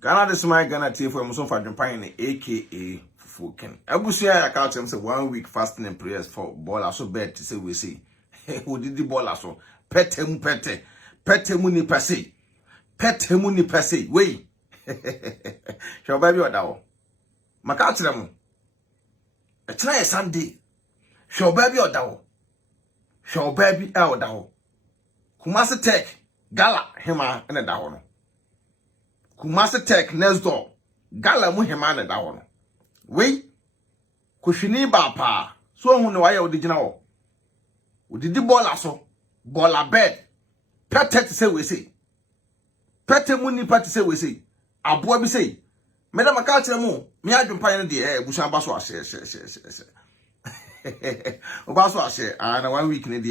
Ghana this my Ghana tea for Muson Adwenepahene aka Fuken. Abusia ya count him say 1 week fasting and prayers for Borla so bad to say we see. Who did the Borla so? Pete mu ni pese. Pete mu ni pese. Wey. Show baby odawo. Maka kire mu. E try Sunday. Show baby odawo. Show baby odawo. Kumasi Tech Gala hema ene dawo no. Kumasi Tech next door. Gala mu hema ene dawo no. Wey. Kushini ba pa. So hu ne waya odigina wo. Odidi Borla so. Borla bed. Pete to say we say. Pete mu ni pete say we say. Ab0a bi say. Meda maka kire mu. Me Adwenepahene de busan ba so ahye. Oba so ahye. Na 1 week ne de.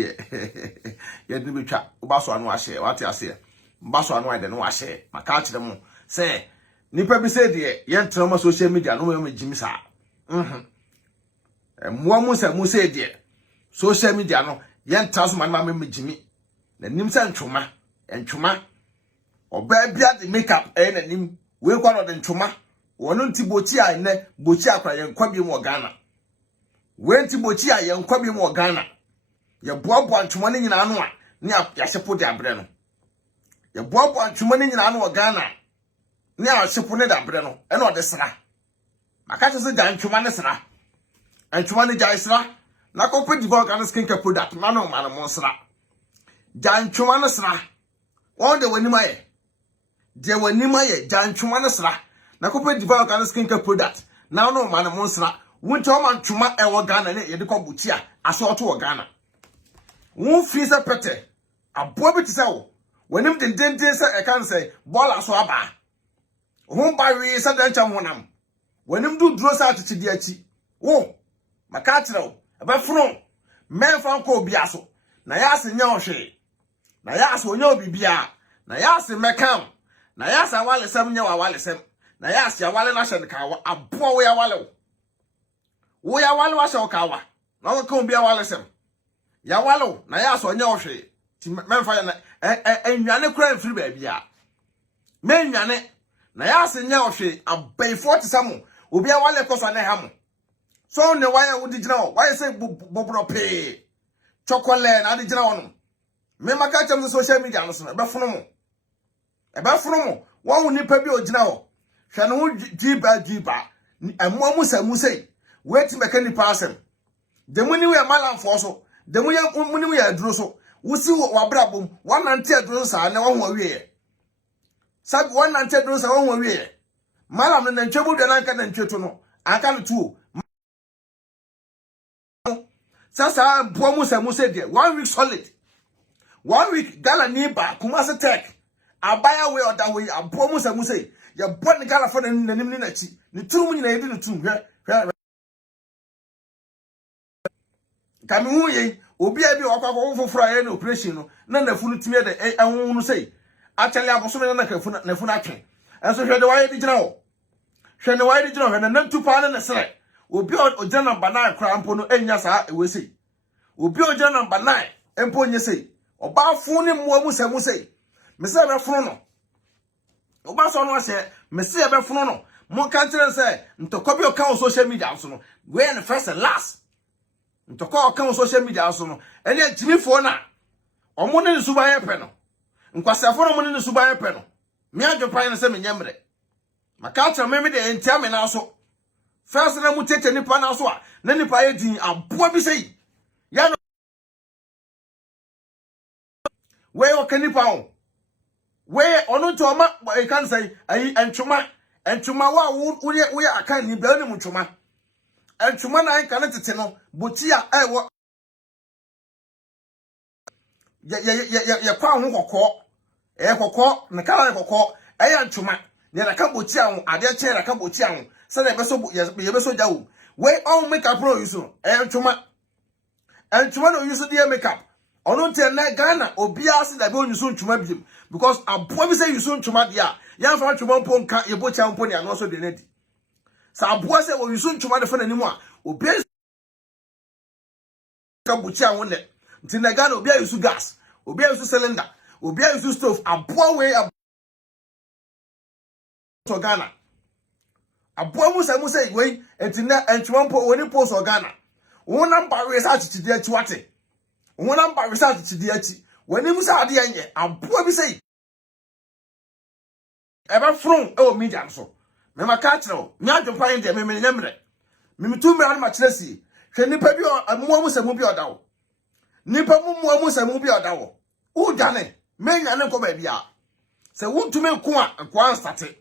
Ye de betwa. Oba so anu ahye. What you say? Ba so anu ide no ahye. Maka kire mu. Say nipa bi say de ye ntroma social media no me jimi sa. Mo mu say de social media no ye ntra so man me jimi. Na nim say ntwoma. Oba bia de makeup na nim. We kwa no de ntwoma. Wono ntibochi a ne bochi akra ye nkwa bi mo Ghana. We ntibochi a ye nkwa bi mo Ghana. Ye boaboa ntwoma ne nyina no a ne ya hyepo de abre no. Ye boaboa ntwoma ne nyina no Ghana. Ne a hyepo ne de abre no. E no de sra. Maka se ja ntwoma ne sra. Ntwoma ne ja sra. Na ko pedi go Ghana skincare product ma no ma no mo sra. Ja ntwoma ne sra. Won de wani maye. De wani maye ja ntwoma ne sra. Na ko pedi go Ghana skincare product. Na no ma no mo sra. Wunto ma ntwoma e wo Ghana ne ye de ko buchi a aso to wo Ghana. Won fi se pete. Ab0a bi ti se wo. Wanim den se e kan se Borla so aba. Ho ba wi se dan cham honam. Wanim du duro sa atiti di achi. Wo maka kire wo. E ba funu. Men fa ko obi aso. Na ya se nya ohwe. Na ya se onya obi bia. Na ya se mekam. Na ya se awale sem nya wale sem. Na ya se awale na hye ka wa Ab0a wo ya wale. Wo ya wale wa hye ka wa. Na wo ka obi awale sem. Ya wale na ya se onya ohwe. Ti men fa na enwane kura mfiri ba bia. Men nwane na ya se nya ohwe Ab0a samu. Obi awale ko so na ha mo. So ne waya wo digina wo. Waya se bobro pe. Chocolate na digina wo no. Me maka cham social media no so e ba funu mo. E ba funu mo. Wo hu nipa bi ogina wo. Hwe no giba. Emo mu sei. Wait meka nipa asem. De muni we malamfo so. De muni we aduro so. Wusi wo brabom. Wanante aduro sa na wo hu awie. Sabi wanante aduro sa wo hu awie. Malam no ntwebu de na nka na ntweto no. Aka no tuo. Sasa Ab0a mu say there 1 week solid. 1 week Ghana ni ba Kumasi Tech. Abaya we oda we Ab0a mu say. Ya bon Ghana for na nim ni na chi. Ni turu mu nyina yedi ni turu hwe. Kami hu ye obi a bi wakwa foforo aye na operation no na nafunu timi de ehun no say. Actually aboso me na nafunu atwe. Enso hwe de waye di gina wo. Hwe ne waye di gina hwe na nantu pa na sere. Obi oja number 9 kra mpo no enya sa ewe sei. Obi oja number 9 empo nye sei. Oba funu mo mu sei. Me se be funu no. Oba so no ase me se be funu no. Mo kan tire se ntokọ bi o kan social media so no. We and first and last. Ntokọ o kan social media so no. Ene timi fo na. Omo ne suba ye pe no. Nkwasafo no mo ne suba ye pe no. Me Adwenepahene se me nyemre. Maka tire me de entia me na so. First na mu tete nipa na so a na nipa ye din Ab0a bi sei. Ya no we o kanipa o. We onu to ma e kan say ayi entwoma wa wo ya aka ni ba ni mu ntwoma. Entwoma na nka na tete no boti a wo ya kwa ho kokko. Kokko na kala kokko ya ntwoma. Ne na ka boti a wo ade che na ka boti a wo. Se na be so jawo. We all makeup pro use no. Entwoma no use the makeup. Ono te na Ghana obi ase da be onyuso ntwoma biem because Ab0a bi say yuso ntwoma dia ya fa ntwoma mpo nka ye bocha mpo ne ano so de nadi sa Ab0a say o yuso ntwoma de fa nanimu a obi ka bocha won ne nti na Ghana obi yuso gas obi yuso cylinder obi yuso stove Ab0a we to Ghana. Aboa mu say we entina entwampo woni post Ghana. Wonam ba research ti dia ti wate. Wonam ba research ti dia ti. Woni mu sa ade enye aboa bi say. Eba from media so. Me maka kire me adwempan de me nyemre. Me tu mra ma kire si. Hwe nipa bi amoa mu samu bi odawo. Nipa mu mu samu bi odawo. U dane me nyane ko ba bia. Se wontume nko a nko anstate.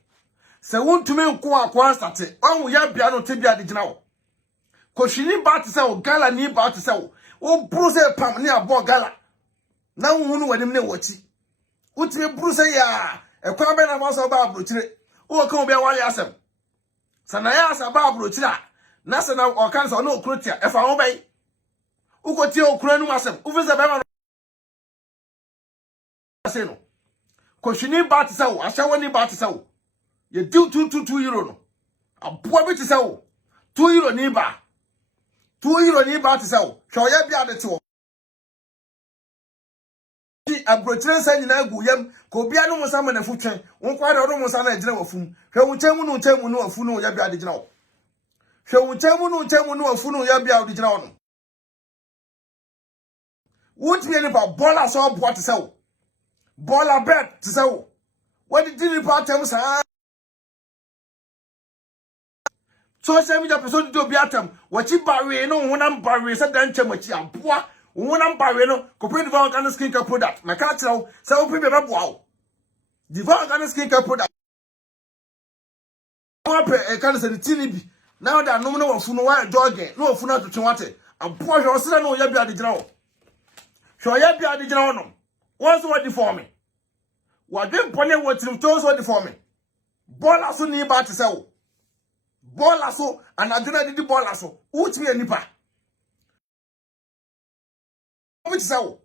Se wontume nko a nko anstate. Onwo ya bia no te bia de gina wo. Koshini ba te se wo gala ni ba te se wo. O bruse pam ni abo gala. Na wonu wanim ne woti. Utime bruse ya ekwa be na maso ba abrochire. O kan obi awale asem. Sana ya asa ba abrochire a na se na o kan so na okrotia e fa wo bai. Ukoti okro nu asem. Ufise be ma no no. Koshini ba te se wo, ashawo ni ba te se wo. Ye do 2 euro no. Aboa bi te se wo. 2 euro ni ba. 2 euro ni ba te se wo. Hwe oya bia de te wo. Abrochire san nyina gu yam ko bia no musa na futwen won kwa de no musa na gina wafum hwe wuchemu no wafu no ya bia de gina wo hwe wuchemu no wafu no ya bia de gina wo no wutmi ni ba Borla so bo te se wo Borla bet te se wo what did you part them sa social media person do bia tam wachi bawe no honam bawe se dan chamachi aboa wonam bawe no ko pe develop organic skin care product my ka tell say wo pe be boa wo develop organic skin care product wo pe e kan say tini bi now that no no wafu no wa jogging no wafu na to wate aboa hwe osira no ya bia de gina wo hwe ya bia de gina wo no won so wadi for me wadwe pone wotim to so wadi for me Borla so ni ba te say wo Borla so anaduna didi Borla so utimi anipa Obi tsawo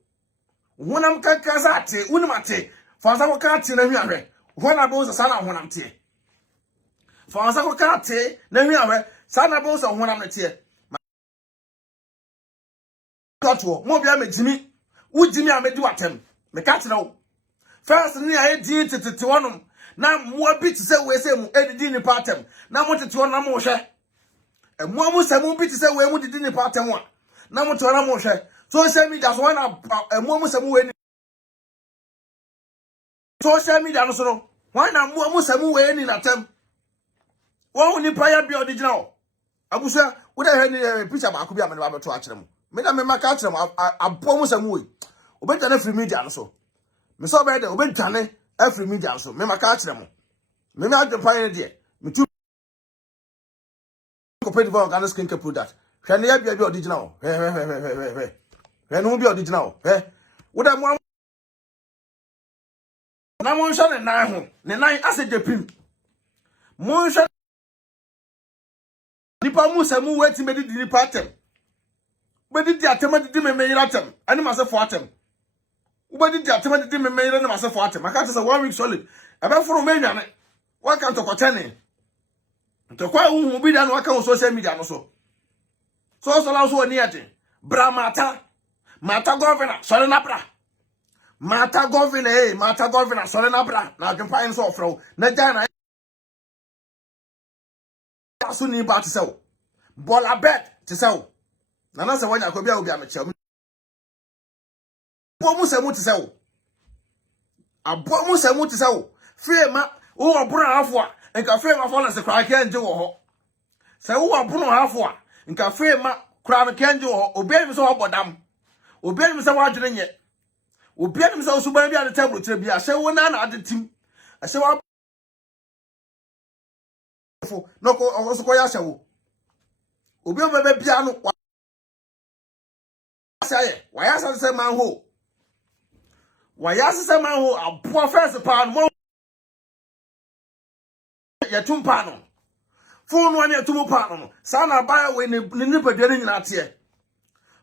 wonam kankaza ate unimate fansa ko ka ate na hwiahwe wona bo so sana honam te fansa ko ka ate na hwiahwe sana bo so honam ne te kato mo bia megimi ujimi amedi watem me ka tena wo first ni aye din tete wonum na mo bi tse we se mu edidi ni patem na mo tete wonam mo hwe mo mu se mu bi tse we mu didi ni patem a na mo tona mo hwe social media so na mo samu we ni social media no so no wan na mo samu we ni natem won ni prayer bi odijina o abusa wo da he ni picture ba ko bi amene ba beto a kire mo me da me maka kire mo abo mo samu we obenta na free media no so me so be de obenta na free media no so me maka kire mo me na Adwenepahene de me tu ko pe develop organic skin care product hwe na ya bia bi odijina o no bi odijina o wo da mo na mo nso ne nan ho ne nan ase jepim mo nso nipa mu samu weti me di nipa atem be di atem di me meyira atem ani ma se fo atem wo be di atem di me meyira na ma se fo atem aka say 1 week solid aba foro me nwane wa kan to kotene to kwa hu bi da no aka on social media no so la so ni ate bra mata governor sorry na bra mata governor sorry na bra na Adwenepahene so ofro na jana aso ni ba te se wo Borla bet te se wo na se wanya ko bia obi ameche abo mu se mu te se wo abo mu se mu te se wo frema wo obro afo a nka frema afo na se kwa ka nje wo ho se wo obro afo a nka frema kura no ka nje wo ho obi mi so obodam obi mi se wa adwene nye obi mi se osuban bia de table tire bia se wo na adetim se wa fo no ko oso ko ya se wo obi be bia no say why asa se man ho abo first pa no ya tumpa no phone one ya tumu pa no sa na ba we ni nipadua ni nyina te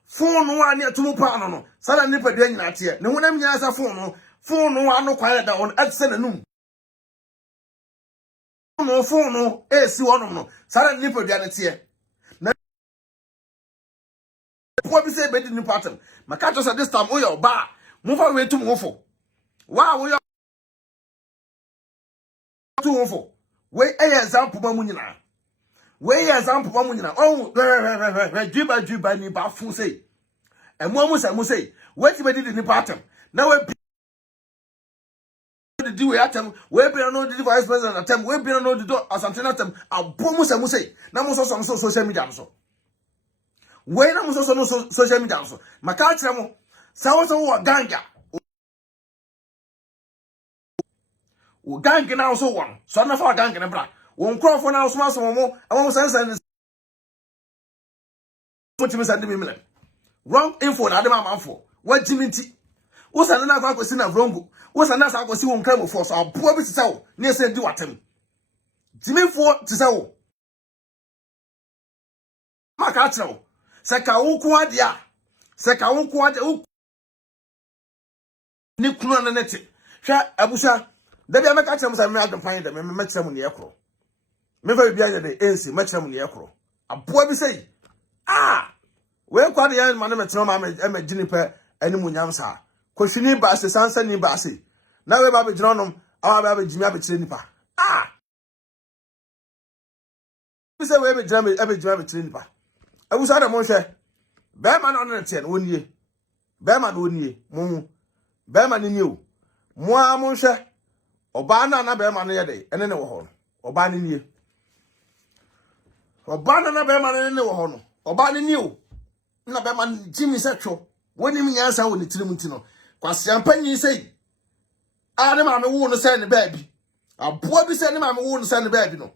phone one ya tumu pa no sa na nipadua nyina te ne honam nyina sa phone one no kwa da on atse na num phone esi wono no sa na nipadua ne te na po bi say be di nipatem maka to say this time o yo ba mo fa we tum ho fo wa wo yo tum ho fo we example ba mu nyina we example ba mu nyina oh juba ni ba fun say emu say wait be di ni pattern na we di we atem we be no di vice president atem we be no di asante atem abomu say na mo so social media so we na mo so social media so maka kire mo sa wo ganga o gang na so won so na fa gang na bra won crofo na so maso mo amon sense put me send me million wrong info na dem amanfo what jiminti wo send na kwa kwesi na vrongo wo send na sa kwesi won kram for so aboa bi tse wo na ese di watem jiminfo tse wo maka kire wo se ka wo ko ade a se ka wo ko ade ni kunu na nete hwa abusa da bia meka kire mo sa me Adwenepahene da me kire mo ne ekro me fa bia nya de ensi me kire mo ne ekro aboa bi sei we kwa de yan ma na meteno ma me gini pe animu nyam sa kohwini ba se sansa ni ba se na we ba be gino nom awa ba gimi abekire nipa bi se we be gimi abekire nipa abusa da mo hwe be ma na no te no onie be ma na onie mo be ma ni o mo a mo hwe oba na be ma no ye de ene ne wo ho oba ni nie oba na be ma no ne wo ho no oba ni nie o na be man Jimmy setcho woni mi nyansa woni tirim ntino kwase ampanyi sei ne ma me wo no se ne baabi aboa bi se ne ma me wo no se ne baabi no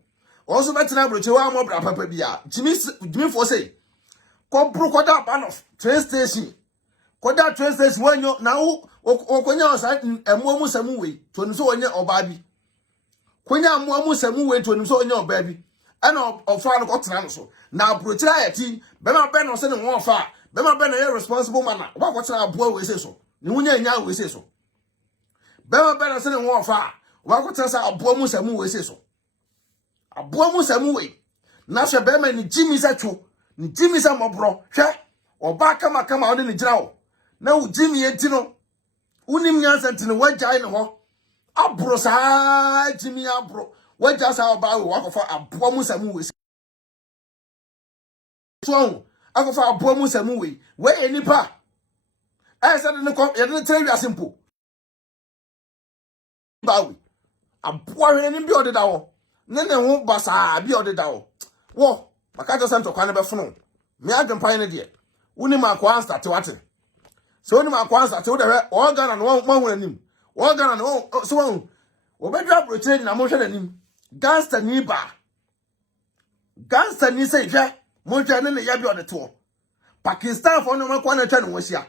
also betina broche wa mo bra papa bia Jimmy for sei ko bro ko da ban of train station wanyo na wo konya osa emuamu samu we to nso onye oba bi konya amuamu samu we to nso onye oba bi ana ofa no ko tena no so na broche ayati be ma be no se ne wo ofa be ma be no ye responsible man wa ko tena aboa we se so ne hunya nya we se so be ma be no se ne wo ofa wa ko tena sa aboa mu samu we se so aboa mu samu we na hwe be ma ni Jimmy setcho ni Jimmy sa mobro hwe oba kama odi ni gira wo na u Jimmy enti no unim nyansa enti no wagyae ne ho abro sa Jimmy abro wagya sa oba we wakofa aboa mu samu we so akofa aboa mu samu we enipa say ne ko ye ne tire wiase mpo bawi aboa we ni bi odeda wo ne ho basa bi odeda wo maka jo santo kwa ne be funu me Adwenepahene de woni ma kwa start wate so woni ma kwa start wo de o Ghana no mo hu anim wo Ghana no so wo obedwa proche na mo hwe anim gangster ni say hwe mo hwe ne ya bi odeto Pakistan for no ma kwa na twa no hwahia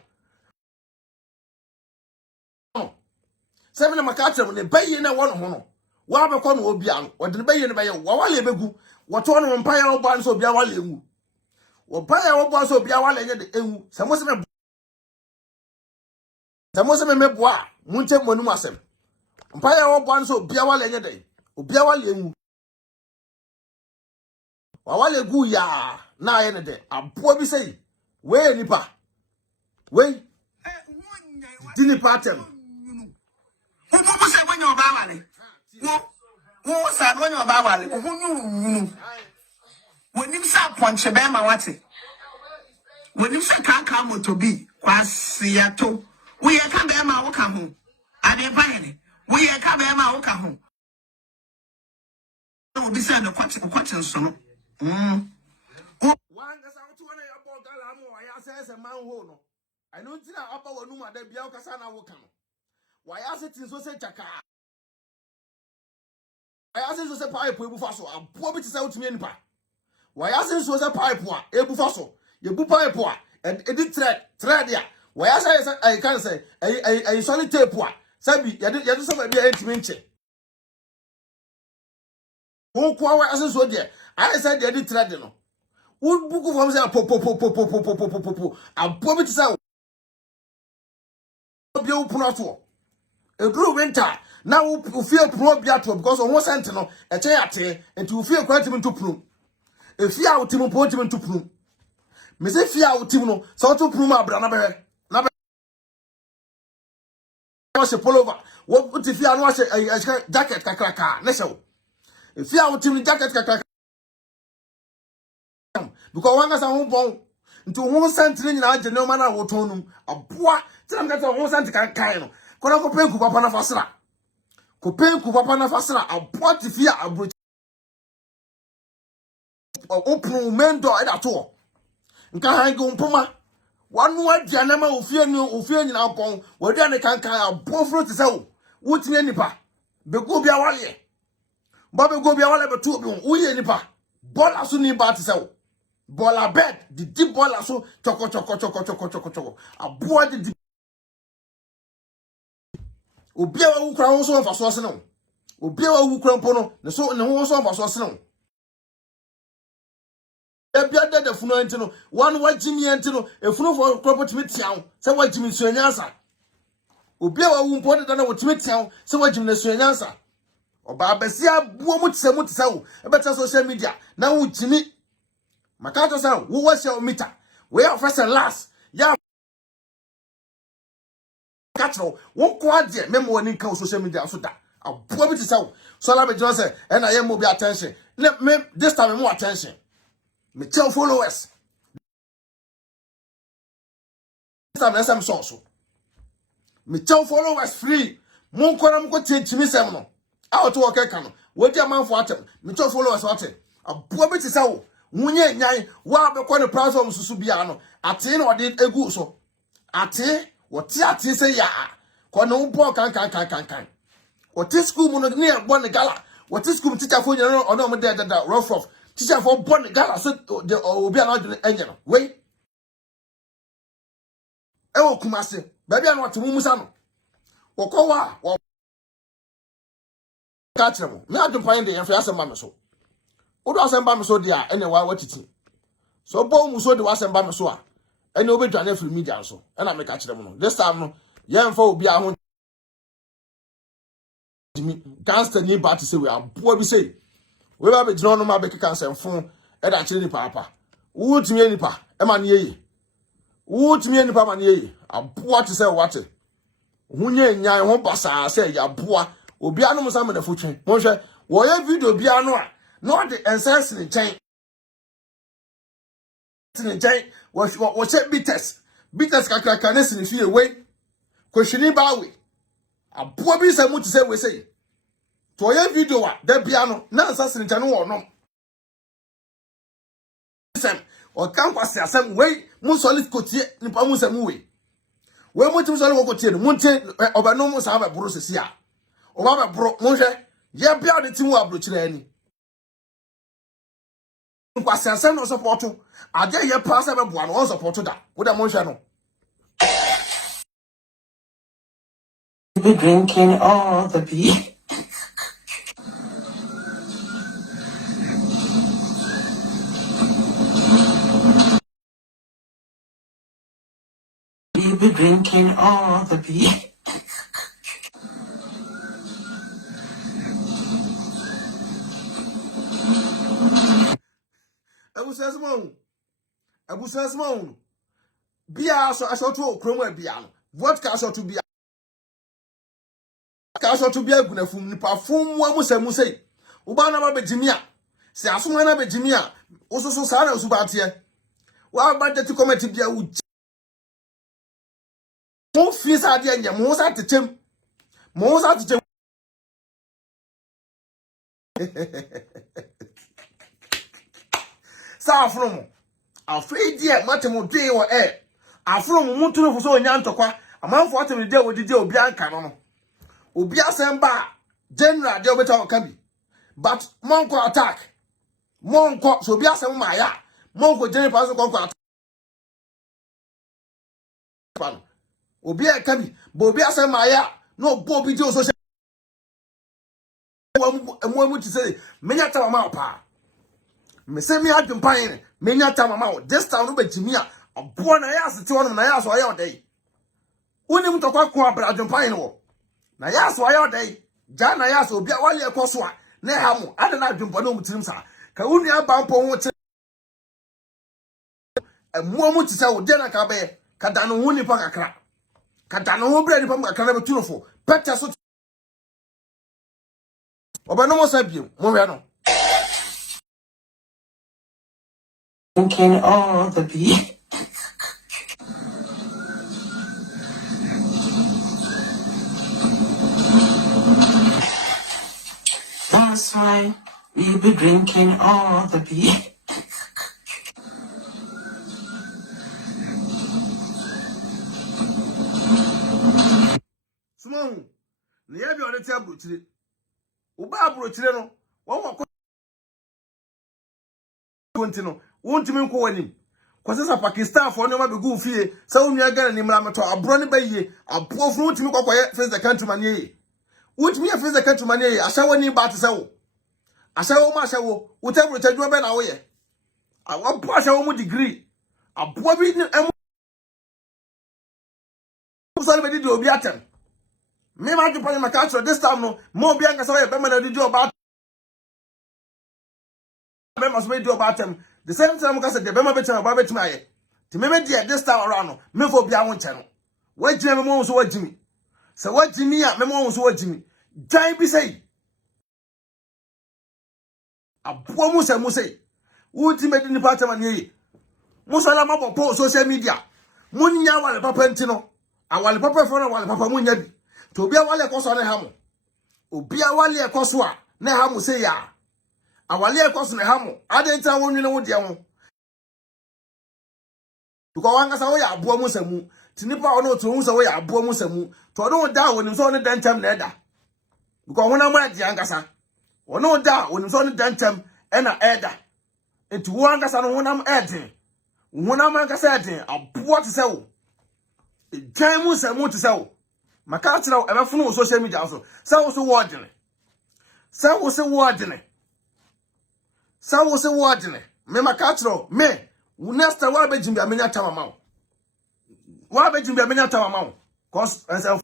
seven maka twa ne bayi na wo no ho no wa be kwa no obi an o de bayi ne bayi wa wale begu woto no mpa ya obo an so obi awale enwu wo pa ya obo an so obi awale nye de enwu se mo se me meboa munche monum asem mpa ya obo an so obi awale nye de obi awale enwu wa wale gu ya na ye ne de aboa bi sei we nipa we dini patem wo se wanya oba awale wo sa wanya oba awale wo nyu wonim sa ponche be ma wate wonim sa kaka motobi kwasiato wo ye ka be ma wo ka ho Adwenepahene wo ye ka be ma wo ka ho wo bi sa no kwatin so no wanga sa wotu na ya bo gala mo ya se man ho no anu ntina aba wonu ma da bia ukasa na wo ka no wa ya se tin so se chaka ya se so se pipe ebu fa so aboa bi ti se wotumi nipa wa ya se so se pipe a ebu fa so ye bu pipe a edi thread ya wa ya se I can say I solid tape a sabi ye do so ba bia entimi nche won kwa wa ya se so de I said they edi thread no wo buku fam say po aboa bi ti se obi o puno ato eduru winter na wo fie puno bia to because on sent no e che ate enti wo fie kwa tim to puno e fie a wo tim po tim to puno me se fie a wo tim no so to puno ma bra na be wo se pullover wo ti fie a no wa se jacket kakraka na se wo If you are team jacket because one gasa ho bon nti ho sentire nyina agye no mana wo tonum aboa tinam gasa ho sentire kan no kono ko penku papa na fasra ko penku papa na fasra aboa tifia abro open mendo ida to nka hangi umpoma wanu aduane ma ofie nyina kon waduane kan aboa fro ti se wo timi nipa bego bia wale ba bego bia wale betu bi wo ye nipa Borla so ni ba ti se Borla bed the deep Borla so choko aboa the deep obi a wu kra ho so mfa so se no obi a wu kra mpo no ne so ne ho so mfa so se no Ab0a Funu antino one wajimi antino efunu for property metian se wajimi suanyansa obi a wu mpo de na wotimi tian se wajimi na suanyansa oba abesia buo mutse wo ebeta social media na wo jimi makato sa wo wase meter we are first and last ya katro wo ko ade memo woni kan social media so da aboa bi tse wo so la be jo se e na ye mo bi attention me this time mo attention me tell followers this time Samsonwaa so me tell followers free mo ko ram ko tie jimi sem no out to work kan no wo dia manfo atem me tell followers what aboa bi tse wo munye nyan wa be ko ne platform susu bia no ate na ode egu so ate wote ate se ya ko no bo kan wote school mu no ne bo ne gala wote school teacher fo nyina no ono mo de da rough off teacher fo bo ne gala so de obi ana ode enye no we e wo kumase ba bia no wote mu musa no wokowa wo ka kire mo me Adwenepahene de yemfa asem me so Odo asemba me so dia ene wa watiti so bo mu so de wasemba me so a ene obedwane free media so ena me ka kire mu no this time no yemfa obi a ho gangster ni ba ti say we aboa bi say we ba be jino no ma be keka nsemfo e da kire ni papa wo timi ni pa e ma ne ye wo timi ni pa ma ne ye aboa ti say wate hunye nyan ho basa say ya aboa obi anu musa me da fotwen mo hwe wo ye video bia no a no the essence in chain what check bitters kakra nesi ni fie we kweshini ba we aboa bi se mu ti se we say to ye video wa da bia no na assassin in chain wo no sem o kan kwase asem we mu solid kotie nipa mu sem we mu tim solid kotie no mu tie obano mu sa ba bro sesi a o ba bro mu hwe ye bia de tim wa bro kire ani kwase asem no support ade ye pass be boa no support da wo da mo hwe no be drinking all the beer. You be drinking all the beer. Abu says mon bia so aso to okromo bia no vodka aso to bia aso to bia gu na fum nipa fum wa musamu sei wo ba na ba begimi a se aso na begimi a osusu sa na osu ba tie wa ba de ti comment bia wo mo fi sa de anya mo sa tetem sa afromo afedi e matemu dwe wo afromo mutunu so onya ntokwa amanfo atemu de odide obi anka no obi asemba general de obeta okabi but monko attack monko so obi asem ma ya monko general pass konko attack obi akabi bo obi asem ma ya no bo obi de so mo ti say menya ta mama pa me say me Adwenepahene menya ta mama this time no be jimi a aboa na ya asete wono na ya so ya odai unim to kwa Adwenepahene wo na ya so ya odai ja na ya so obi wale ekoso a na ha mo ade na Adwenepahene no mutirim sa ka unu aba mpo ho che mo ti say wo de na ka be ka da no hu nipa kakra ka da no hu bre nipa kakra na be tunofo pete so obano mo sabiem mo hwe no Drinking all the beer. That's why we be drinking all the beer. Small. Near be on the table today. Uba brochino. One more continue. Won't you go in? Because Pakistan for no be go fie. So we are getting him to a brony by ye. A poor fruit to me face the countryman ye. Would me face the countryman ye? I shall want you back to sell. I shall marshal. Whatever you do about away. I want pass a woman degree. A poor beaten and somebody do be at him. Me ma to my country this time no more bianca so Bema did you about Bema made you about him. The same time because the Bema better about it my to me this time around me for be our channel. What Jimmy Mons what Jimmy? So what Jimmy at Memos what Jimmy? Giant be say a poor Musa Musay. Would you make the department ye? Musala Mapa social media. Munya wale papentino. I want papa for one papa munya. To be a wale cost on a ham. Ubia wale a coswa. Ne hamu say ya. A wale cost on a hamu. I didn't tell one you know what you want. To go on as away a boa musamu. Tinipa or no to who's away a boa musamu. To no doubt when it's on the dentam nether. Because when I'm at the angasa. Or no doubt when it's on the dentam and a edda. And to one gas and when I'm adding. When I'm adding, a boa to sell. A time musamu to sell. My country now, ever Funu social media also. Some was a warden. Some was a warden. Some was a warden. Me my country, me. Next time, why be Jimmy a minute time amount? Why be Jimmy a minute time amount? Cause as a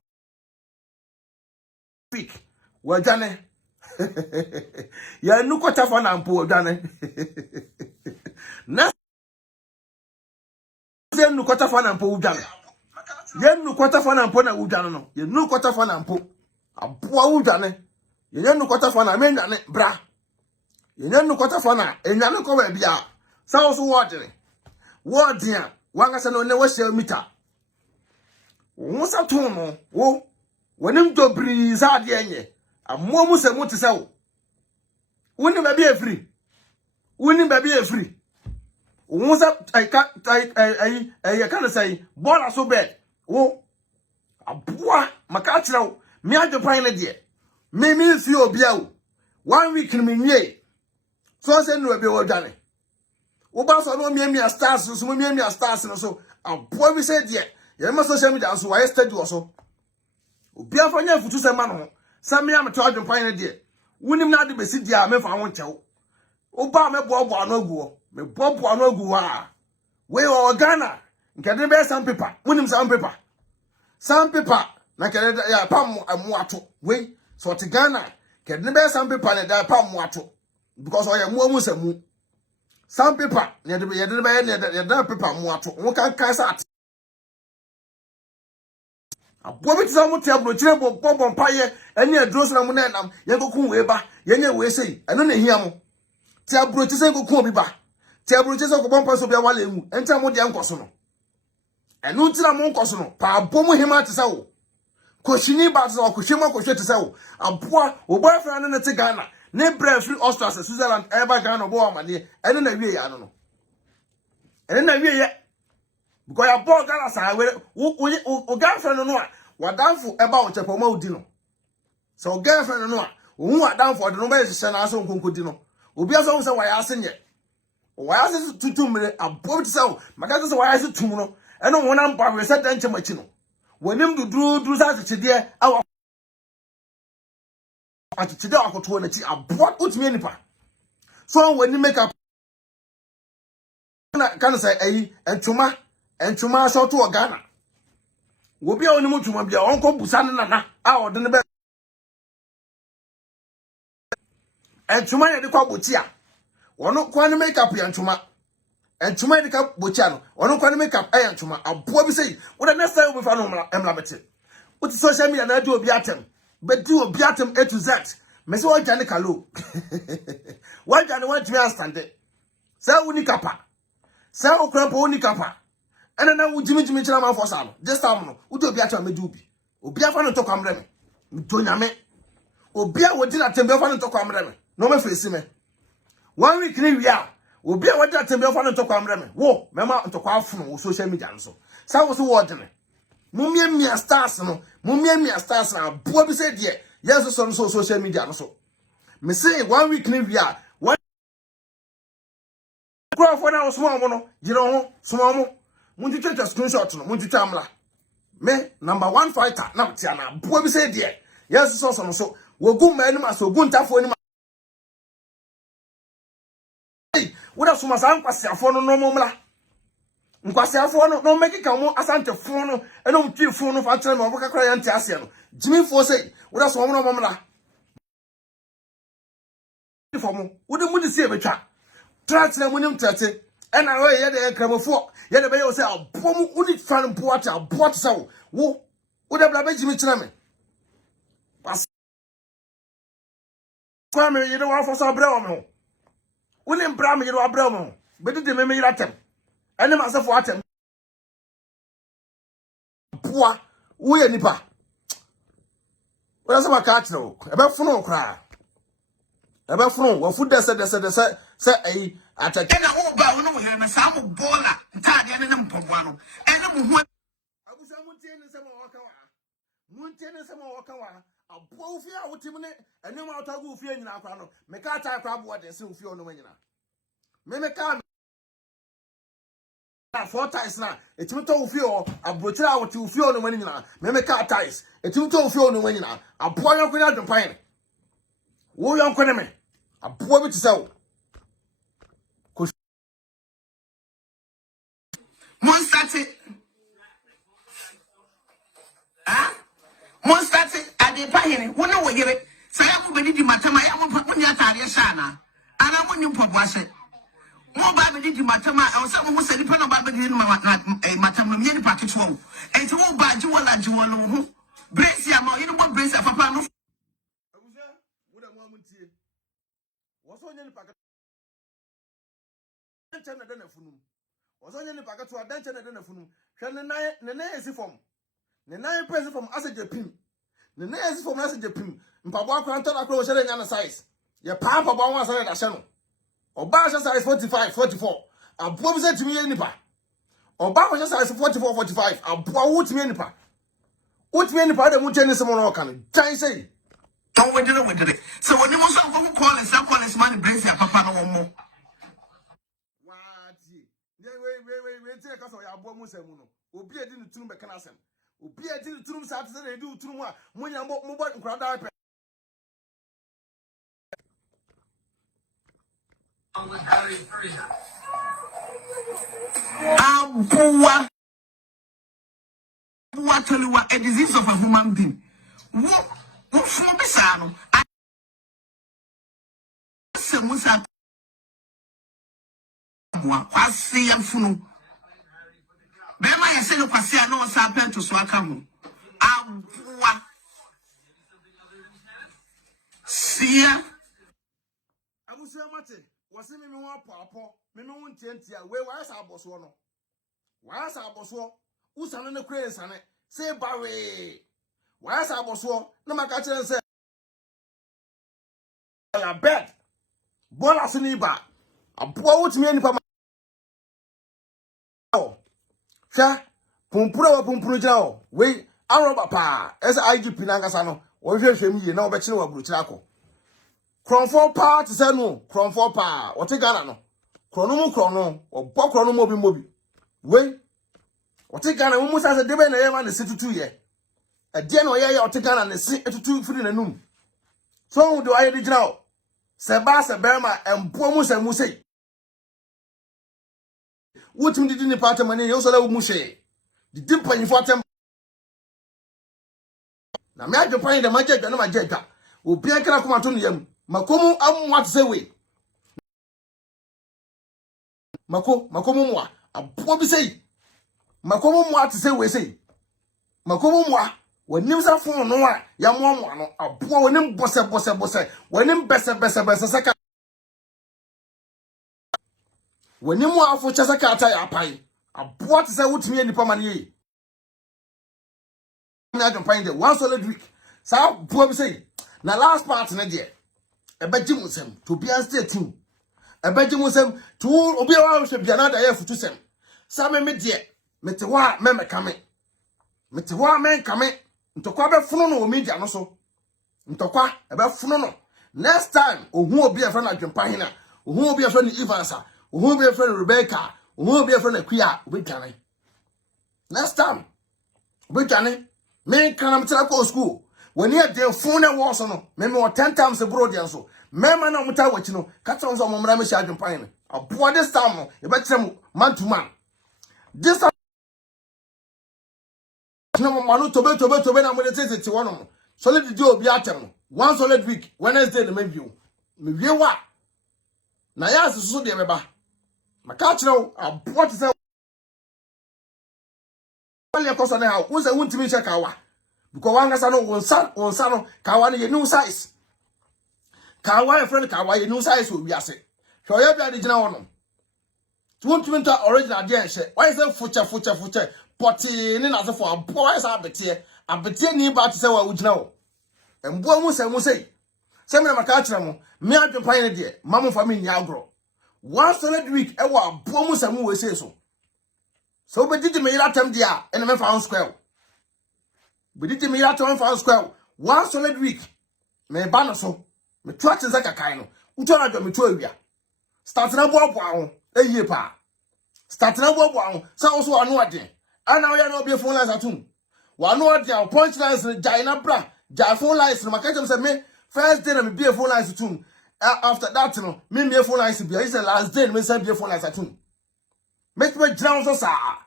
speak, well done. Ya no quarter for an poor done. Next, no quarter for an poor done. Yen no quarter for an pona udano. You no quarter for an po. A poor udane. You no quarter for an men bra. You no quarter for an and you cover bia. Sounds watering. What dear, one as I know never shall meter. Once a tono, oh, when him to breeze out ye, a momus and what to sell. When him be a free. When him be a free. Once I can't say, Borla so bad. Oh, a boy, my catcher, me Adwenepahene dear. Me means you be out. 1 week in me, so send you a be done. Oba no me a stars, so me a stars, and so a boy we said, yeah, you must social media, so I study also. Be a funny for 2 semanas. Some me am to Adwenepahene dear. Wouldn't him not be sit there, me for 1 chow. Oba me bob no go, me bob no go. We are Ghana. Can there be some paper? Wouldn't some paper? Some paper, like a palm and water. We so to Ghana. Can there be some paper and a palm water? Because I am more musamu. Some paper, near the paper and water. What can cast at? A boy with some table, terrible bomb on fire, and near Dross Ramunam, Yanko Weba, Yanya we say, I don't hear him. Table to say go Kobiba. Table to say go bumpers of your wallet, and tell what the uncle. And no tira mon kosono pa bomo hima te sawo koshini ba te sawo koshima koshe te sawo aboa o boyfriend na te Ghana ne bra free Australia Switzerland eba Ghana bo amane ene na wie ya no no ene na wie ye because ya bo Ghana sa we o girlfriend no a wadanfo eba o chepo ma odi no so girlfriend no a hu wadanfo de no ba hye na aso nkonkodi no obi aso so wa ya asenye wa ya ase tutumre abo te sawo maka se wa ya ase tum no eno wona mpa we set enche machi no wonim dudru sa se chide awa chide akoto na chi abot utimi anipa so when you make up can say ayi entuma so to Ghana wo bia onim ntuma bia onko busa ne nana a ode ne be entuma ye de kwa bochi a wono kwa ne make up ya ntuma entuma de ka bochi a no wono kwa ne make up ya ntuma abo bi sei wo the next time we fa no emla bete what social media na do obi atem but do obi atem A to Z me say o jane kalo wa jane want me stand say uni kapa Sa okra po ni kapa. Ena na wujimi chira man force am. Just am no. Udi obi acha medu obi. Obi afa no to kwamre me. Mdonyame. Obi a wodi na tembe afa no to kwamre me. No me face me. 1 week ni wi a obi a wodi na tembe afa no to kwamre me. Wo, mema to kwa afunu wo social media nso. Sa wo so wo dene. Mumia stars no. Mumia stars na bo bi se de. Yes so social media no so. Me say 1 week ni wi a kwa for na small mo no gire ho small mo munti twa screenshot no munti twa amla me number 1 fighter na tia na bo bi say de yes so wogu mani ma so guntafo ni ma wo da so ma san kwasiafo no mo mla nkwasiafo no make ka mo asante fo no eno mtwi fo no fa kire me obaka kra ya nti ase no jimi fo say wo da so mo no mla fo mo wo de mu de sie betwa Trats na munim trate ena we ye de kramofo ye de be yo say abom uni fan boata abot saw wo de bla be jimi kire me pas kwa me ye de wa fo so bra o me uni bra me ye de wa bra o me be de me yira tem ene ma se fo atem boa wo ye nipa wo se ma ka tro e be funu kra ebe funu wo fu dese se ai atake na o ba wo no he na sa mo Borla ntade ne mpobwa no ene mo hu abusa muntie ne se mo waka wa muntie ne se mo waka wa abo ofi a wotim ne ene ma otagu ofi anyina akwa no me ka ta akwa abo de se ofi ono anyina me ka na 4 times na etimi to ofi o abrochira wote ofi ono anyina me ka ties etimi to ofi ono anyina abo yanko na adwenpan wo yanko ne me abo bi tsawo Monstati Adwenepahene wo na wo yere sa ya mo bedi di matama ya mo nya atare sha na ana mo nyim pobo ase mo ba bedi di matama e wo sa mo sadi pa na ba bedi ni matama no ye ni paketo wo enti wo ba ji wala ji wo no ho brace ya ma you know brace papa no abuja wo da mo amuntie wo so nya ni paketo nche na dana funum wo so nya ni paketo adanche na dana funum hwe ne na esi form ne na press from asage pim ne na esi from asage pim mpabo akwa ntara akwa wo shere nya na size ye pa mpabo anwa sare da hye no oba hye size 45 44 abo bi se timi ye nipa oba hye size 44 45 abo wo timi ye nipa da mu chene se mo no kan tan sei don't we did it so when you must go call us man brace ya papa no mo wati we tie ka so ya abo mu se mu no obi edi ni tunu be kana asem obi edi ni tunu sa ate na edi tunu a munya mo bo nkura da pe Ab0a Funu a disease of a human being wo fun be sa no ase musa kwase ya funu be ma ya se no kwase a no sa pento so aka ho Ab0a sia abusia mate wose me ho apo me ho ntiantia we wa sa aboso no wa sa aboso usane ne kure sane se bawe wa sa aboso na maka kire se la bed Borla sini ba abo wutimi anipa ma sha pumpuro jao we aroba pa esa IGP na ngasa no wo hwehwem yi na wo be kire wa buruchira ko kronfo pa te se no kronfo pa wo te Ghana no krono obo krono mobi we wo te Ghana mu musa se debe na ye ma ne situtu ye e de na ye wo te Ghana ne si etutu firi na num so wo do aye di jira o se ba se berma empo mu se mu sei wutim didi ni pata mani yo so la mu sei di dimpanyi fo atem na me adwenpan de magega na magega obi akra kuma to no yam makomu amwa te se we makomu mwa abo bi sei makomu mwa te se we sei makomu mwa wanim sa fon no a ya mwa no abo wanim bose wanim bese saka When you move for Chasakata Apai, a what is I would me any permanent. I can find it 1 solid week. So, poor say, na last part in a year. A bedroom with him to be a state team. A bedroom with him to obey our should be another year for 2 sem. Some me dear, Metewa, member coming. Metewa men coming. Into Quabe Funo media no so. Into Qua about Funo. Next time, who will be a friend of Adwenepahene, who will be a friend of Ivansa, who will be a friend of Rebecca, who will be a friend of Quia, with Johnny. Next time, with Johnny, men come to school. When you have phone was on, maybe 10 times the broad and so. Member no matter what you know, cut on some Mamish Adwenepahene. A boy this time, you bet them man to man. This time, no man to bet I'm going to say it to one of them. Solid do be at them. 1 solid week, Wednesday, the review. Maybe what? Naya is so dear, Meba. My catch now, a boy to say, only a cost on the house. Who's a wound to me check our because one has no one son, Kawani, a new size. Kawaii friend, Kawaii, new size will be a say. So you have the original. 220 original dear shit. Why is that future? Potty in as for a boy's appetite. Appetite need about to say what would know. And boy will say, Send me a catcher, me Adwenepahene dear, mamma for me, Yagro. 1 solid week, I want Bomus and Moo say so. So, but did you make that time, dear, and a found square? But did you make that time found square? 1 solid week, me banner so, me tracks is like a kind of, which I got me to area. Starting a bob, a year pa. Starting a bob, so also I know it. And now you know be a phone lines at home. One know the punch lines, Jaina Bra, Jai phone lines, my catcher said me, first day, me be a phone lines at home. After that, you know, me be a phone lines to be, it's the last day, me send be a phone lines at home. Make me drown so sa.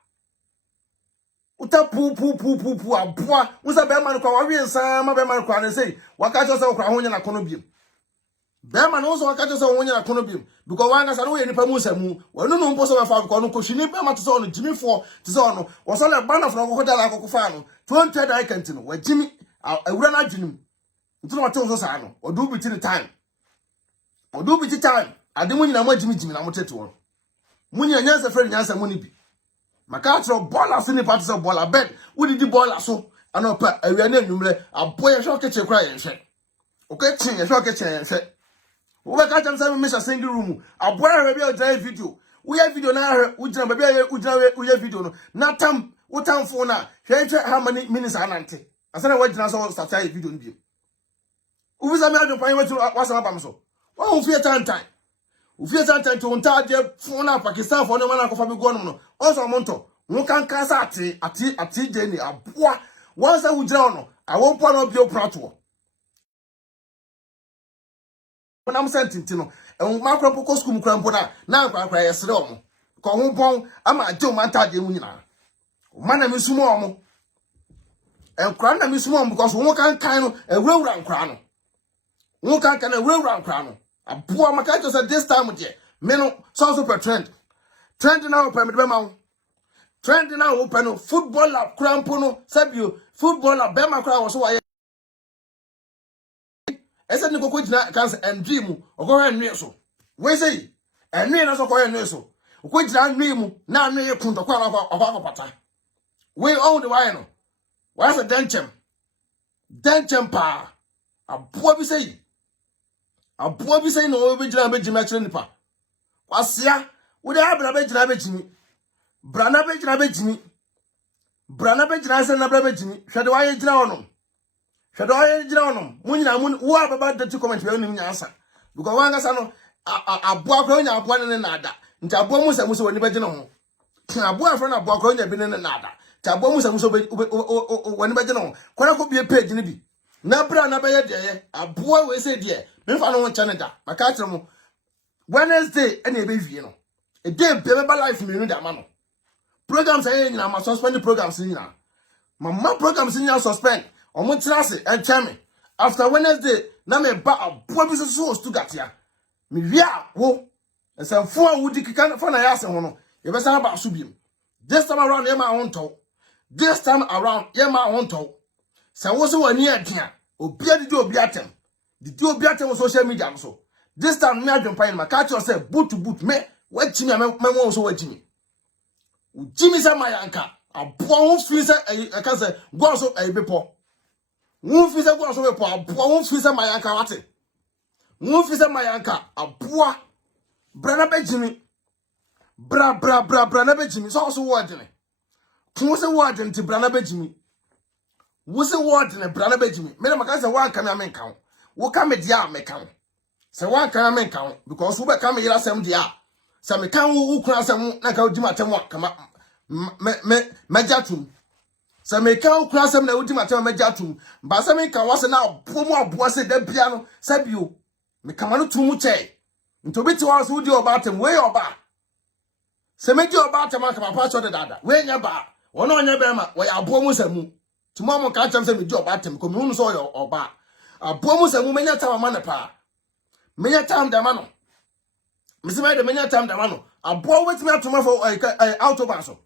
Uta poo, a boy, was a bear man call, we and some bear man call and say, what catch us out on a conobium. Bearman also a catch us on a conobium, because one has a way in the Pamusamu, well, no person of our conoco, she never much on Jimmy for Tizono, was on a banner from Hotel Acofano, 20 I can't know, where Jimmy, I run at Jimmy, to not tell Sano, or do between the time. Or do between time, I didn't want Jimmy, I'm going to one. Money and yes, a friend, yes, and money be. My catcher Borla sini parties of Borla bed. What did the Borla so? I know a real a boy a shock kitchen cry and say. Okay, ching a shock kitchen and say. Over catch and seven miss a single room. A boy a real drive video. We have video now, which number we have video. Not time, what time for now? How many minutes are 90? I said, I wait now, so start a video in view. Who is a man to find what's up so? Oh, fear time. If you are trying to enter phone Pakistan for no one of family going also monto. No can cast at Jenny a boy. Once I would drown, I won't put up your prato. When I'm sent to know, and macro pocoscum crampona, now I cry a slow. Come home, I'm a Joe Manta de Munina. Man, I'm small. And crown is small because one can kind a real round crown. One can a real round crown. A poor Macato said this time with you. Meno, so super trend. Trend now, Pemma. Trend now, open footballer, crampono, Sabu, footballer, Bema crowd was why. I said, Nico Quidna and dream, or go and near so. We say, and near us, or near so. Which I dream, now near Punta Quala of our pata. We own the wine. What's a denchem? Denchem pa. A poor be say. A boy be saying, no, we did a bit Jimatrinipa. Was ya? Would I have a bit Jimmy? Brana bit Jimmy. Brana bit Jimmy. Shadow I drown. Shadow I drown. When I won't about the 2 comments in answer. Because one has a boy growing up one and another. Into a bomus and was when you bet no. A boyfriend of Bogron had been in another. Tabomus and was when you bet no. Quite could be a page in the bee. Nabra Nabaya dear, a boy will say dear. If I don't want Canada, my catcher Wednesday, any baby, you know. A day, baby, life in the man. Programs are in, I must suspend the programs in now. My programs in now suspend. On one class and tell me. After Wednesday, now me ba a boy business source to get here. Me via, wo. And some 4 would you can't find a ass and one. You better about Subium. This time around, Emma on top. This time around, Emma on top. So what's one near here? O beer the do be at him. The do be at him on social media so. This time me Adwenepahene my catch yourself boot to boot me What Jimmy, my mom so what Jimmy. Jimmy said my anchor. A poor freezer, I can say, go also a beppo. Won't freezer go also a poor freezer my anchor. What it? Won't freezer my anchor. A poor Brana Jimmy. Brana Jimmy. So also what in it. Who's a word into Brana Jimmy? Who's a word in a Brana Jimmy? Madam, I say one can I make count. What can me dia make count? Say one can I make count because who become here some dia. Some can who cross some like a Jimmy come up. Majatum. Some may count class them the ultimate majatum, but some may can was now pomo boise de piano, said you. Me come on to much. Into which was who do about him way or bar. Some make you about a mark of a patch of the dada. Where your bar, or no your bema, where our pomos and moo. Tomorrow can't tell me job at him, commune soil or bar. Our pomos and women time a man pa. Many time the mano. Mr. Made many time the mano. A boy with me tomorrow for autobasso.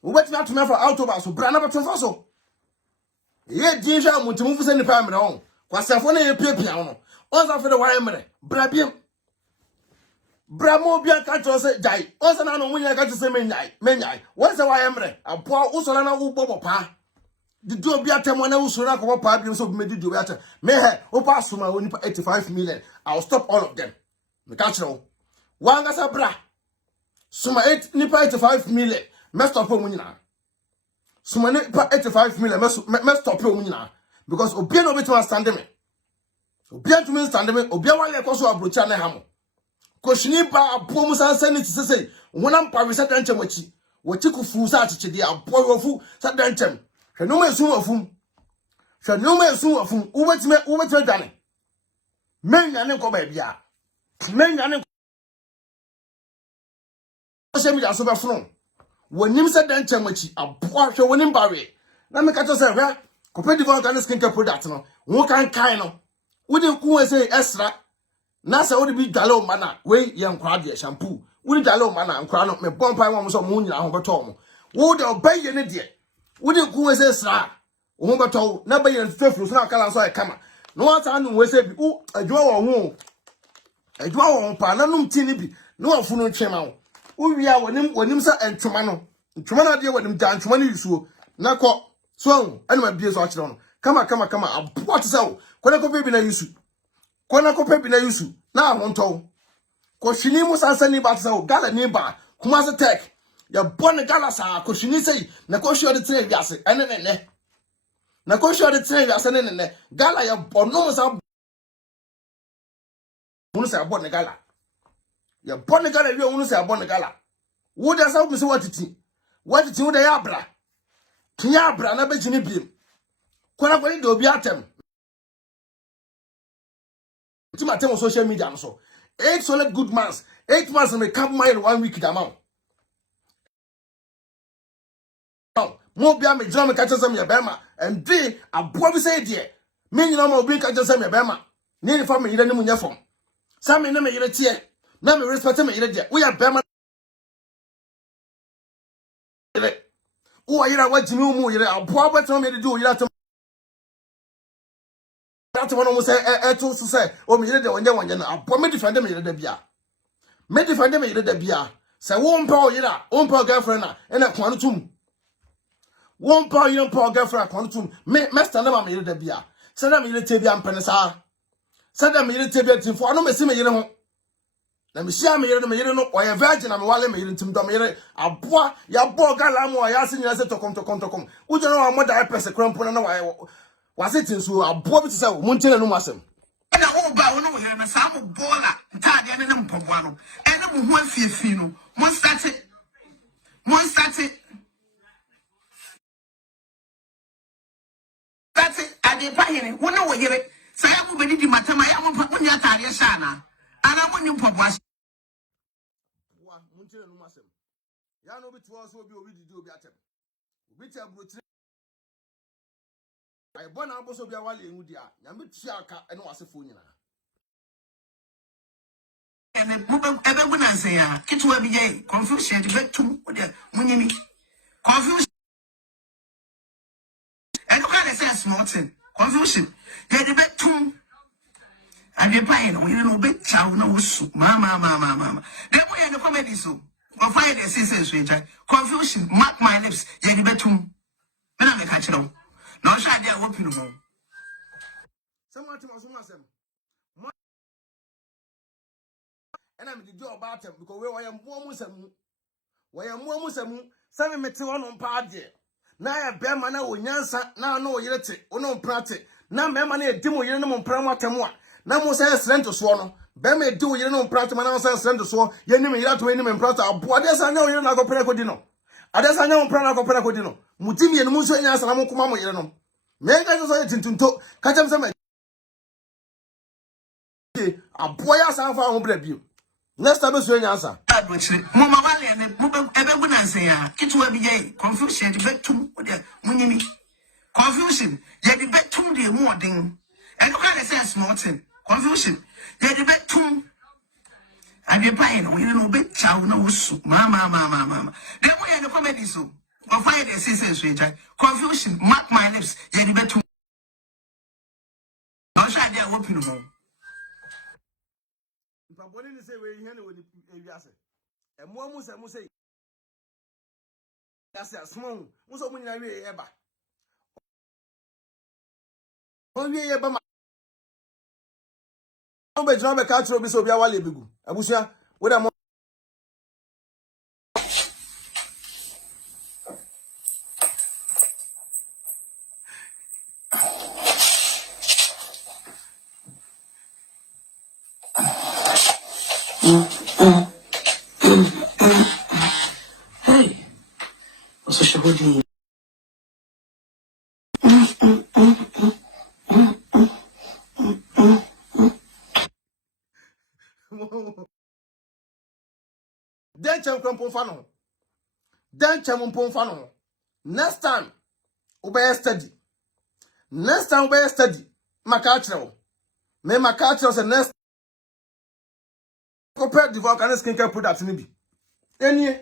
What not to me for autobus, so brand up to fossil. Yet, Deja, want to move us in the family home. What's that for a piano? Also for the Wyoming, Brabium Bramo Bia Catcher said, die. Also, I know when I got to say Menai. What's the Wyoming? A poor Usolana Ubobo pa. The do be at time when I was not over problems of made you better. May have pass to my only 85 million. I'll stop all of them. The catcher. One as a bra. So my 85 million. Must stop home now. So many 85 million must stop home now. Because Obiano bit to stand me. Obian to me stand me, Obiawa like also a brutal ham. Koshinipa, a promise and send it to say, when I'm Paris at Anchamachi, what you could fool such a day, a poor fool, sat Danchem. Shall no man soon of whom? Shall no man soon of whom? Over to Danny. Men and go baby. Men and send me as over from. When you said then chamachi, a poor show winning barrier. Now make us say, well, compared to organic skincare products, no, one can kind of. Wouldn't go and say extra. Nasa would be gallo manna, way young crowd shampoo. Wouldn't gallo manna and crown up my bonfire one some moon and Tom. Would obey an idiot. Wouldn't go and say extra. Umbato, never in fifth was not color so I come. No one time will say, oh, a draw on a draw on pananum tinibi, no funu chemo. We are when him sir and Trumano. Trumana dear when him dance money so. Nako, so, and my beers watch on. Come on. What is so? Konako baby na yusu. Konako baby na yusu. Now, I won't tell. Koshinimus and Sunny Batso, Gala Niba, Kumasa Tech. Your bonnet galasa, Koshini say, Nakosho the train gas, and then Nakosho the train gas, and then Gala, your bonos are. Musa bonnet gala. Your bonnet gala, you only say a bonnet gala. What does help me so what it is? What it is with the Abra? Tiabra, never Jimmy Beam. Konako do be at them. On social media, so 8 solid good months, 8 months and a couple mile 1 week amount. More be a drama catches them your bema, and they are probably say, dear. Many no more bring catches them your bema. Nearly family, you don't know your phone. Some may never get a tear. Never respect me, we are bema. Oh, I know what you know, you're a proper time to do. You have to. That's one almost to say, oh, me, the one, I'll promise to find them in the beer. Made to find them in the beer. Say, one power, one power girlfriend, and a quantum. One power, young power girlfriend, quantum. Master never made the beer. Send them in the table and penisa. Send them in the table for no missing me, you know. Let me see me, you know, or a virgin, I'm while I'm in to Domire. A boy, your boy, Galamo, I asked you to come. Would you know how much I press a crumple and why? Was it in so a boy to say, Montana no massam? And a whole bow no hand, a Sam Borla, Tadian and Pobuano, and a one Funu, one started. That's it, Adwenepahene, one over here. Say, I'm going to do my time. I am going to Taria Shana, and I want you Pobuas. Montana no massam. Yano bit was will be do better. Which I would say. I born also be a wally in Udia, Yamit Shaka, and was a phone. And the ever when I say, it will be confusion to get to Munimi. Confusion. And you can't say small thing. Confusion. Get the bed too. And the pine, we don't know bit chow no soup. Mama. Then we are the comedy. so. Go find the sense confusion, mark my lips, yen betum. When I catch them. No shall they open home. Someone to Masum. And I'm the door about them because we are more Muslim. We are more Muslim. Some meteor on party. Now I bear mana o nyansa na no yete ono prate na me mana edimo yere no mpram atemo a na mo say strength so no be me di o yere no prate mana say strength so ye ni me yere to ni me prate abo adesa nya o yere na akopere kodi no adesa nya o mpram na akopere kodi no mutimi ye no mu so nyansa na mo kuma mo yere no me ga so ye tintunto ka chem se me abo ya san fa ho bra bio next time so nyansa Mama wale and Ebeguna say, it will be confusion, the betum, Munimi. Confusion, yet the betum, the more ding. And you can't say snorting. Confusion, yet the betum. And you're buying, we don't bet chow no soup. Mama. Then we are the comedy so. Or find the sisters, confusion, mark my lips, yet the betum. Don't try their open home. What did you say we hear with the asset? And one must say, that's a small, was opening a way ever. Only ever my number catch will be so be a while ago. Abusia, what am Hey, what's a show with you? then champion fano. Then champion fano. Next time, obey study. Next time, obey study. Macatro. Me Macatro the next. Compare the volcanic skincare product maybe. Any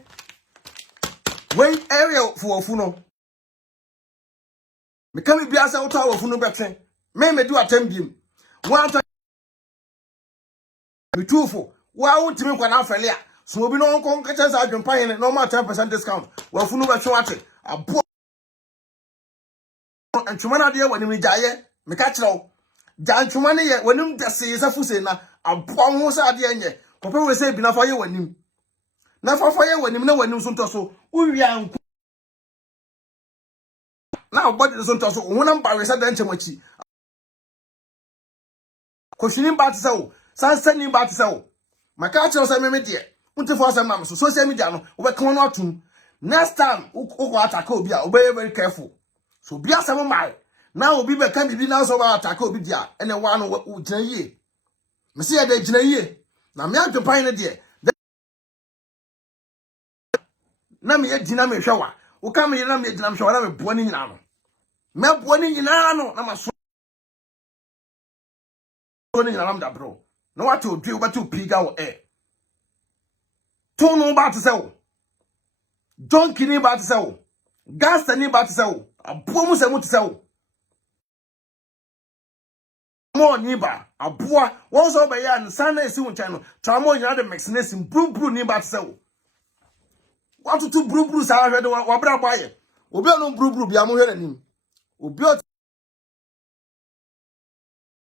way area for Funo. Me come be as out of Funo better. Me do attempt him. One time. Me two for. Why won't you make an affair? So we no come catch us Adwenepahene no more 10% discount. Well, Funu be watching. Abo and chumana dia when me jaye me catch now. Jan chumana ye when him just say fuse na abo ho sa dia nye. Kope we say bi na fa ye wanim. Na fa ye wanim na wanim so nto so. Uwia nku. Na body so nto so. Wonam ba we say dan chemachi. Koshinin ba tse o. Sansani ba tse o. Maka catch us me die. Unti for some mam so social media no we kan no atum next time uko attack obi a obey very careful so bia some mal now obi be kan bibi na so ba attack obi dia ene wa no gina yie me se e de gina yie na me Adwenepahene de na me gina me hwewa wo ka me na me gina me hwewa na me bo ni nyina no me bo ni nyina no na maso ni nyina am da bro no what to do but to piga wo Tunu ba to say Donkey ni ba to say gas ni ba to say abo mu se mu to say mo ni ba aboa won so be ya nsan na esi won chan no tramo nyina de mexinesi bru ni ba to say what to bru sa hwe de wa bra bo aye obi no bru bia mo hwe nanim obi o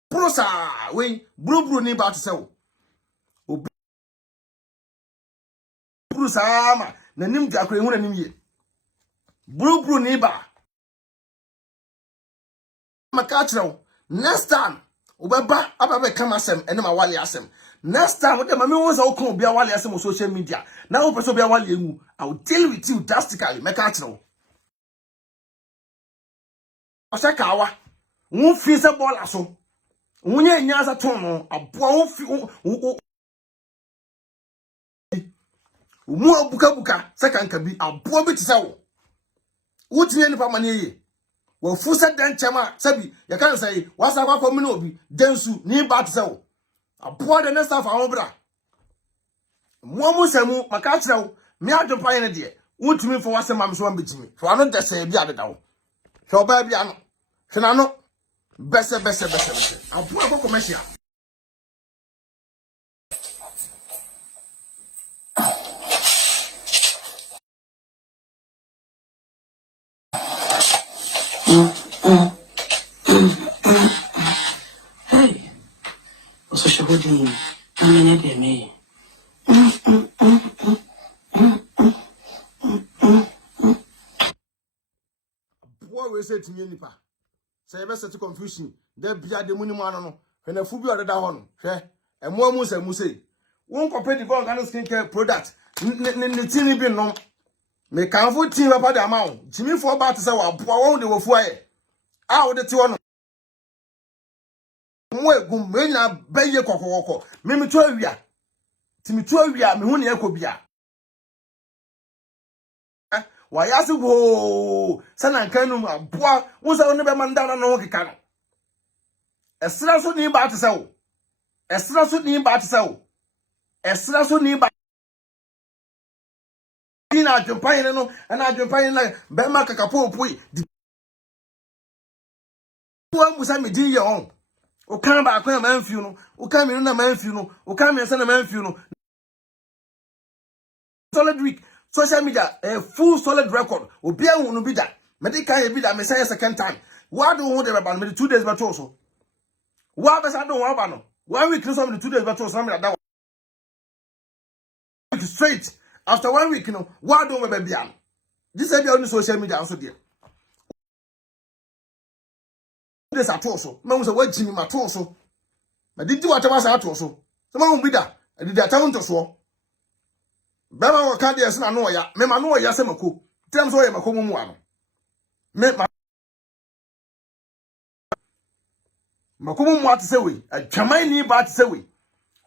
pro sa we bru ni ba to say sama na nim di akure hu na nim ye bru ni ba maka kire next time obeba ababe kama asem ene ma wale asem next time we dey mama won so kon bia wale asem on social media na wo person bia wale enu I will deal with you drastically maka kire o se kawa won fi se Borla so won ye nya sa ton no abo won fi Umu buka sekanka bi abo bi tse wo wutinye ni pamane ye wo fusa dan chema sabi ya kan say wasa kwa komini obi densu ni ba tse wo abo de next time awon bra mo musemu maka kire wo me Adwenepahene de wutimi fo wase mam so ambetimi fo ano de say bi adeda wo so ba bi ano hena no bese abo ko commercial dream. I mean, it me. Boy, we say to me, Nipa. Say, I set confusion. There be a demon no. When a fool are down, and more Musa. Won't compare the bone and skincare product. Nitini be no. Me can't put team about the amount. Jimmy for about to say, well, poor they were fire. Out the 2 Mwe gumenya beye kokoko. Mimi to awia. Timi to awia me hu ne ekobia. Wa yase wo sana nkanu aboa wo sa ne be manda na no keka no. Esra so ni ba te se wo. Esra so ni ba te se wo. Esra so ni ba na adwempane no na adwempane na be ma kakapo opui. Wo musa me din ye on. O kan ba akwa man fiu no, o kan mi no na man fiu no, o kan mi se na man fiu no. Solid week social media full solid record. Obi an no bi da. Me dey kan bi da me say second time. What do hold about me 2 days beto so. What be say do wan ba no. 1 week no so me 2 days beto so me da. Straight after 1 week no, what do me be am. This is on social media also there. This at so. Me say what Jimmy ma to so. Me did whatever say at so. So ma bi da. E did ata to so. Bema wo ka de ese na no ya. Me ma no ya se mako. Tem so ya mako mu ano. Me mako mu ate se we. Adwaman ni ba ate se we.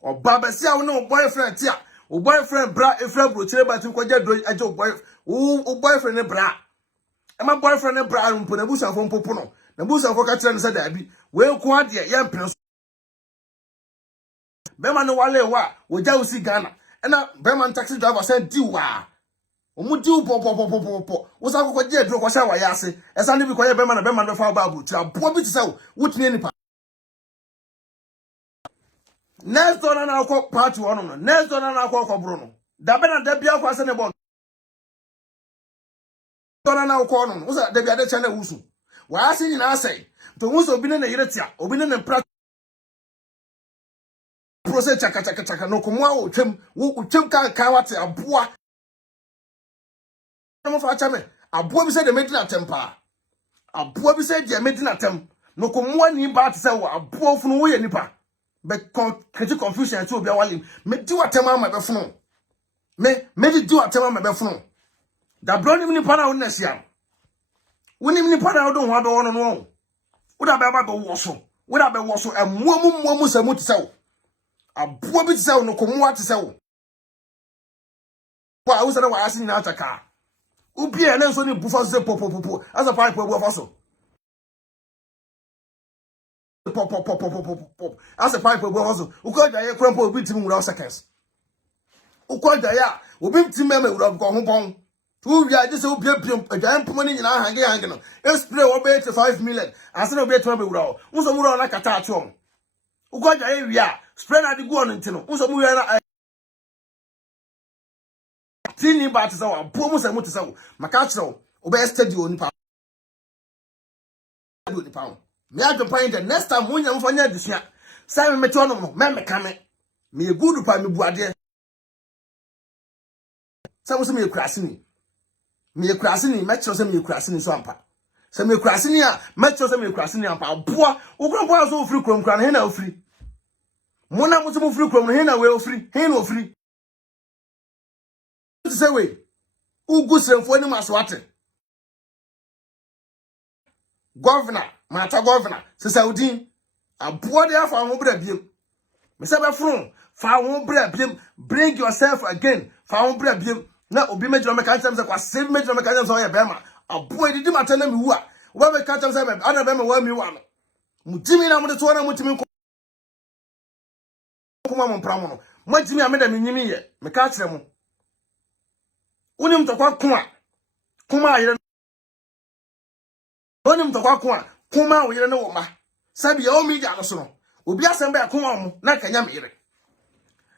Oba ba sia wo no boyfriend tia. O boyfriend bra e fra bro tire ba tin kwaja do aje o boyfriend ne bra. E ma boyfriend ne bra mpo na busa fo mpopo no. Na busa fo ka tire ne se da bi. We ko ade ya mpene so. Bema no wale wa wo ja usi Ghana. Na Berman taxi driver said diwa omu diu po wo sa kokko je duro ko sha wa yase esa ne bi ko ye Berman be fa babu tira bo bi ti se wo tine nipa next door na akọ party one no next door na akọ bro no da be na da bia kwa se ne bon door na akọ no wo sa da bia de chane wusu wa ase nyina ase to wusu obi ne yire tia obi ne pra process chaka no komo a twem wo twem kan wate aboa no fa cha me aboa bi se de medina tempa aboa bi se de medina tem no komo ni ba te se wo aboa funu wo ye nipa be confusion ti obi awale me di watem ama be funu me di watem ama be funu da bro ni nipa na wo na sia woni nipa na wo do ho abe wo no wo da be ba be wo so wo da be wo so amuamu samu te se wo aboa bi tse no komo ate se wo wa wo se na wa ase nyina ataka ubi e na so ni bufa se popopopo asa pa po bufa so pop asa pa po bufa so uko da ye krompo obi tim wura seconds uko da ya obi tim mema wura ko ho pon tu wi ade se obi abiem adwan pomo ni nyina hange no spray wo be 85 million asa na obi etima be wura wo so wura na kata atom uko da ye wi a spray na di go on ntino wo so mu wi na tini ba te se wa bo mu se mu te se wo maka kire wo obe steady oni pa me adwempan the next time wo nyam fanya adusua sai me mete onom no me kame me egudu pa me buade sai wo se me ekurase ni me kire se me ekurase ni so ampa se me ekurase ni a me kire se me ekurase ni ampa boa wo kro so ofiri krom kra na he na ofiri mona mo se mo ofiri krom no he na we ofiri he na ofiri say we ugu semfo ni maswate governor mata governor se Saudi aboa de afa ho bra biem me se be fun fa ho bra biem bring yourself again fa ho bra biem na obi mejiro me kan se kwa save mejiro me kan se o ye bema aboa didi mata na mi wu a wo be kan se be ana be me wa mi wa no mutimi na mo de to na mutimi kuma mo pramo no mutimi a me da me nyimi ye me ka kire mo unim tokwa kuma ayire onim tokwa kuma oyire ne wo ma sabi ya o media no so no obi asemba ya kuma mo na kanya mere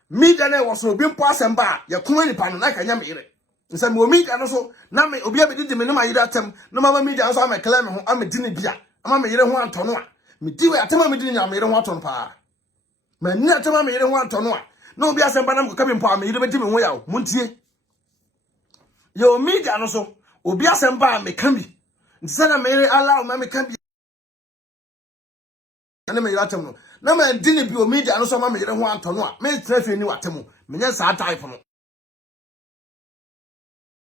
media na wo so obi mpo asemba ya kuma nipa no na kanya mere nsem o media no so na me obi abedi me no ma yire atem no ma media no so am claim ho am di ne bia ama me yire ho anto no a me di we atem am di ne nya mere ho ato no pa Man, not to me, you don't want to know. No, be a sembanam coming for me, you don't me way out, Muntie. Your media also, will be a semba me can be. Instead of me allow mammy can be. And me let him. No man didn't be media and also mammy, you don't want to know. May treasure you at him. Means I type on.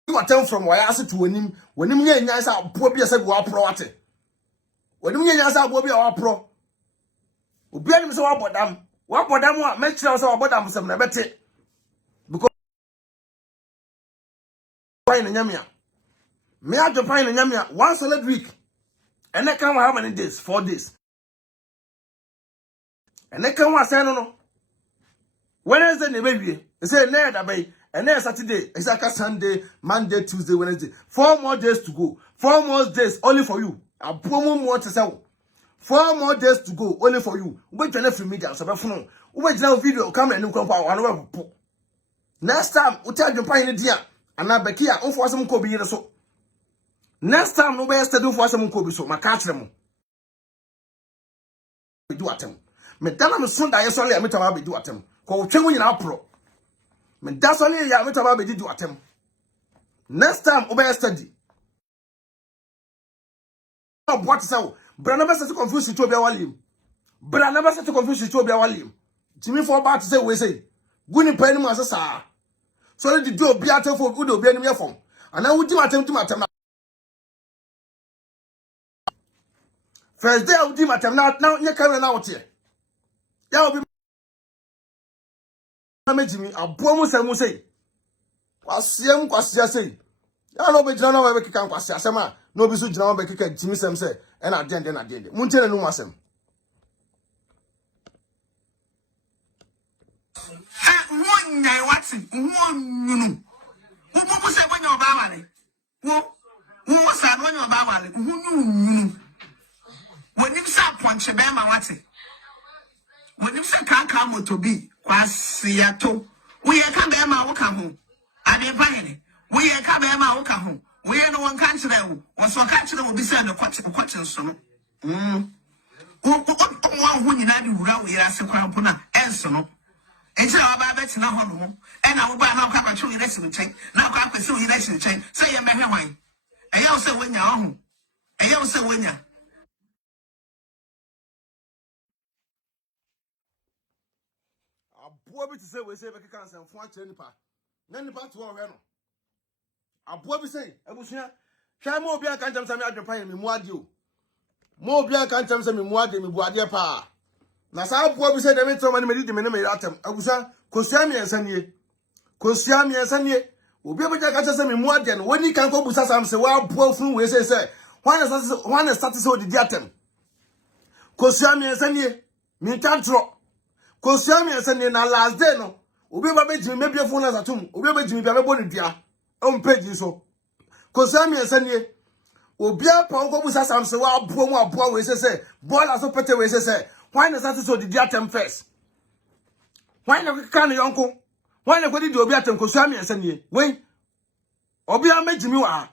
You are telling from why I said to him, when him yan yas out, poor be a said, war pro at it. When him yas out, will be our pro. Will be him so about them. What about them? What make sure so about them some better. Because fine in Yamia. Me have to find in Yamia 1 solid week. And they come how many days? 4 days. And they come say no. Wednesday, the baby. They say, no, that bay. And then Saturday, exactly Sunday, Monday, Tuesday, Wednesday. 4 more days to go. 4 more days only for you. A promo more to sell. 4 more days to go only for you. Wait till next media. So, Funu. Wait now video come and come power. Next time, we tell you pine dear. And I Becky, I for some Kobe so. Next time, no best to do for some Kobe so. My catch them. We do at him. Madame Sunday, I saw a metal be do at him. Call Chewin in our pro. That's only a metal be do at him. Next time, obey study. What so? But I never said to confuse you to be a William. But I never said to confuse you to be a William. Jimmy for about to say, we say, Winnie Penny was a sir. So let the door be out for good or be any form. And I would do attempt to my time. First day I would do my time now, you're coming out here. That will be Jimmy, a bonus and will say. Was young, was just saying. I know, but you know, I can't pass Yasama. No, be so John Becky, Jimmy Sam said, and I did. Muntin and Numasem. One night, what's it? One, who said when you're Bamali? Who was that when you're Bamali? Who knew? When you saw Ponchebema, what's it? When you say can't come to be, Quasiato, we are come Bema, who come home. Adwenepahene, we are come Bema, who come home. We are no one country them, or so country them will be sent a question. So, one who you know, we are so crampuna, and so no. And so about that now, and I will buy now come and show you lesson chain. Now come and show you lesson chain. Say you may wine. And you say when you're home. And you say when you're. A boy to say we say we can't send for Nipa. Nipa to our a boy say, I was here. Try more beer can't tell me Adwenepahene me muadio. More beer can't tell me muadio me buadia pa. Na sa boy say dem tell me di me no me atem. Abusa kosua me ensanie. Kosua me ensanie. Obi abuja ka say me muadia no woni kan ko busa sam say wa boy funu we say when start say odi atem. Kosua me ensanie. Me tantro. Kosua me ensanie na last day no. Obi ba beji me bia funu na satum. Obi ba beji me bia be boni dia. On page so. Kosua me ensanie. Obi apa ko busa sam say wa boy mu aboa we say Borla so pete we say why not so did you attempt first? Why not can your uncle? Why not did you be attempt Kosua me ensanie? When Obi ameji mi wa.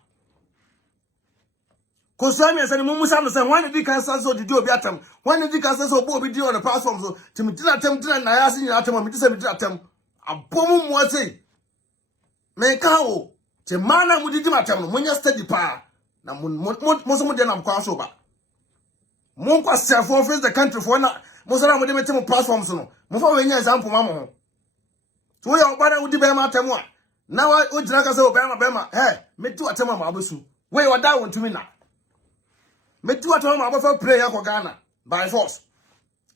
Kosua me ensanie mu musa no say why did you cancel so did you be attempt? Why did you cancel so bo be do on the platform so timi did attempt did na ya sin attempt me say me did attempt. Abomu mo say me ka o te mana mu did attempt no munya study pa na mo so mo dey na kwa so ba. Mon kwase for face the country for na mo so na mo dey metem platforms no. Mo fa we nya example ma mo. So we obada wo di be ma atemu a. Na wa o jira ka say o be ma me tu atemu ma abesu. We oda won tumi na. Me tu atemu ma abefa play ya ko Ghana by force.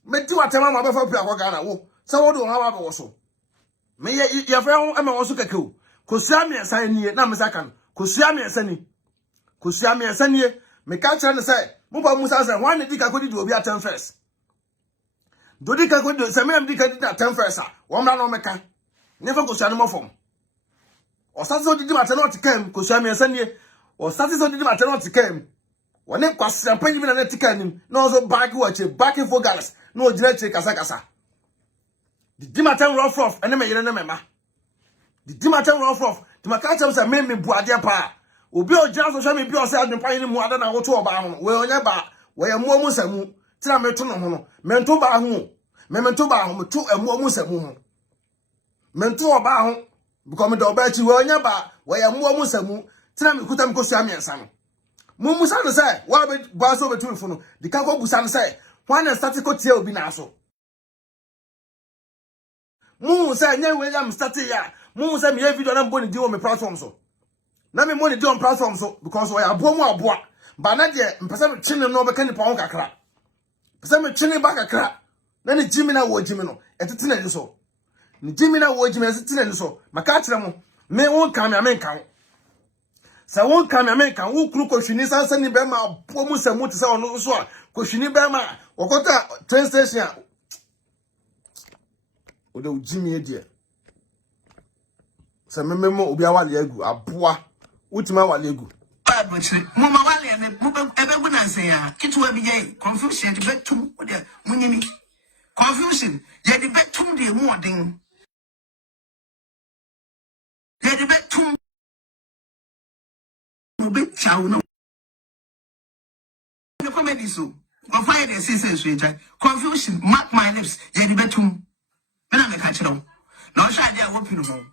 Me tu atemu ma abefa play ya ko Ghana wo. So wo do ha wa be wo so. Me ye fa ho e ma wo so keke o. Kosua me ensan nie na me sakan. Kosua me ensan ni. Kosua me ensan nie. Me ka kire ne say Mupa Musa say one did ka kodi obi atem first. Dodi ka kodi say me am di ka di atem first ah. Wo mra no meka. Never Kosua no mo fom. O start so didi mate no tikam Kosua me ensanie. O start so didi mate no tikam. Wone kwasra panyi bi na tikanim. No so back watch back for gals. No gina che kasa. Didi mate rough ene me yere ne mema. Didi mate rough. Di maka chem say me buade pa. Obi o gina social media o say Adwenepahene mu ada na wo to oba ho we onya ba we yamuo mu samu tira meto no ho no mento ba ho Memento ba ho meto emu omusamu ho. Mento oba ho because me do ba chi we onya ba we emu omusamu tina me kuta me ko sua miensa no. Mumusa no say wa be gba so betu funu di ka ko busa no say when na start ko tie obi na so. Mu say nya we am start ya. Mu say me video na mbo ni di o me platform so. Na me money di on platform so because we abo mu aboa. Ba na de mpesa me chine no be ka ni pa ho kakra. Pesa me chine ba kakra. Na ni jimi na wo jimi no. Etete na ni so. Ni jimi na wo jimi etete na ni so. Maka kire mo me won kan me amenka ho. Sa won kan me amenka wo kru ko hwini sansa ni be ma abo mu samu te sa ono so a ko hwini be ma okota train station a o de jimi e die. Sa mememo obi awale agu aboa utima wale agu. Mama wale ne ebe gunanse ya kitwa bi je confusion de betum o de munyimi confusion ye de betum de mu odin ye de betum mo be chawo no the comedy so go find the sense so confusion mark my lips ye de betum na me ka kire no sha dia wo pinu ho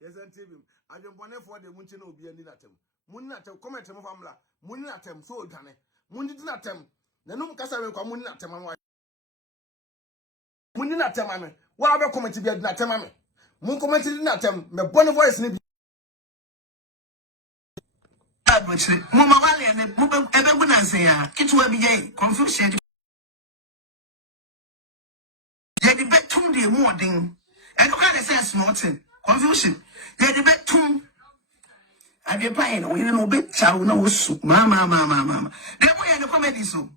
yes antibim adwembone for de munche na obi ani natem munni natem comment mo famla munni natem so odwane munni natem nanum kasa we kwa munni natem anwa munni natem ame wa be comment bi natem ame mun comment natem me bone voice ni bi mama wale ne ebe gunanse ya kitwa bi je confusion ye de betum de mu odin e no kind of sense nothing confusion ye de betum Adwenepahene we no be chawo na wo su mama dem we no comedy so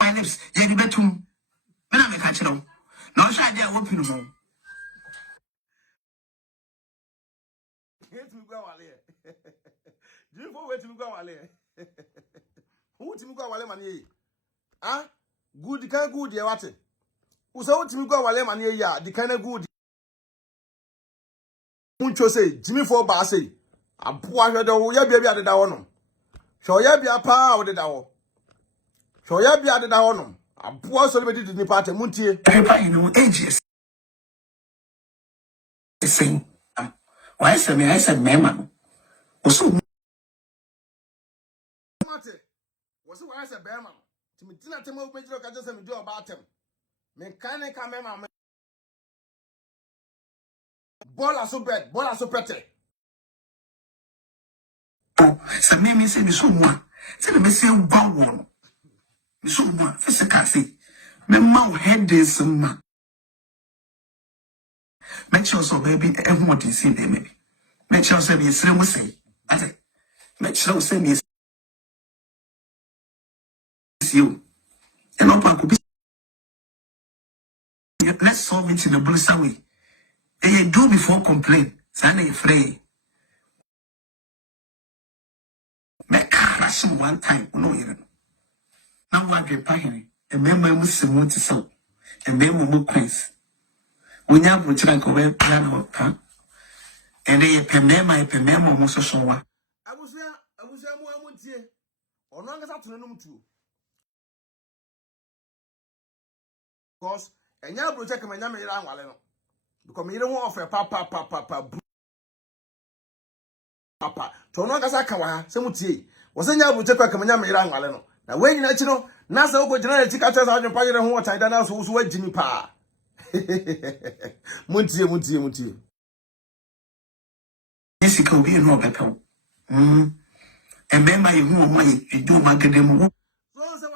my lips ye de betum na me ka kire no sha dia wo pinu ho hate me gwa wale do you for wait me gwa wale who ti me gwa wale man ye ah good kan good ye wate uso who ti me gwa wale man ye ya di kan good muncho say Jimmy for ba say aboa hwede wo ya bia de da wo no hwo ya bia pa wo de da wo hwo ya bia de da wo no aboa so le di ni party muntie Adwenepahene no ages sing why say me I said mema oso mate wo se wa say be ma ti me tina tem wo bejiro ka je say me di oba atem me kan ne ka mema Borla so bed, Borla so pete. so me say me so mo say me say gwa wo me so mo physical say me ma head this ma make sure so baby what you see them maybe make sure say me sire mo say ate make sure say me you and up could be let's solve it in a blessed way and you do before complain say you free make crash one time no you know now what Adwenepahene and member muslim want to sell and member mo queens when you have to go away piano and they pemema mo so so wa abusia mu amuntie ono anga satuna num tu because enya bro check manya me yira anwale no because me yire ho offer papa to ono anga saka wa se mutie wo se nya bro check ka manya me yira anwale no na we nyina chi no na sa ugo gina na chi ka tsa Adwenepahene ho wata da na so so wagini pa muntie yes ka obi no bepew and member you who my do magadem so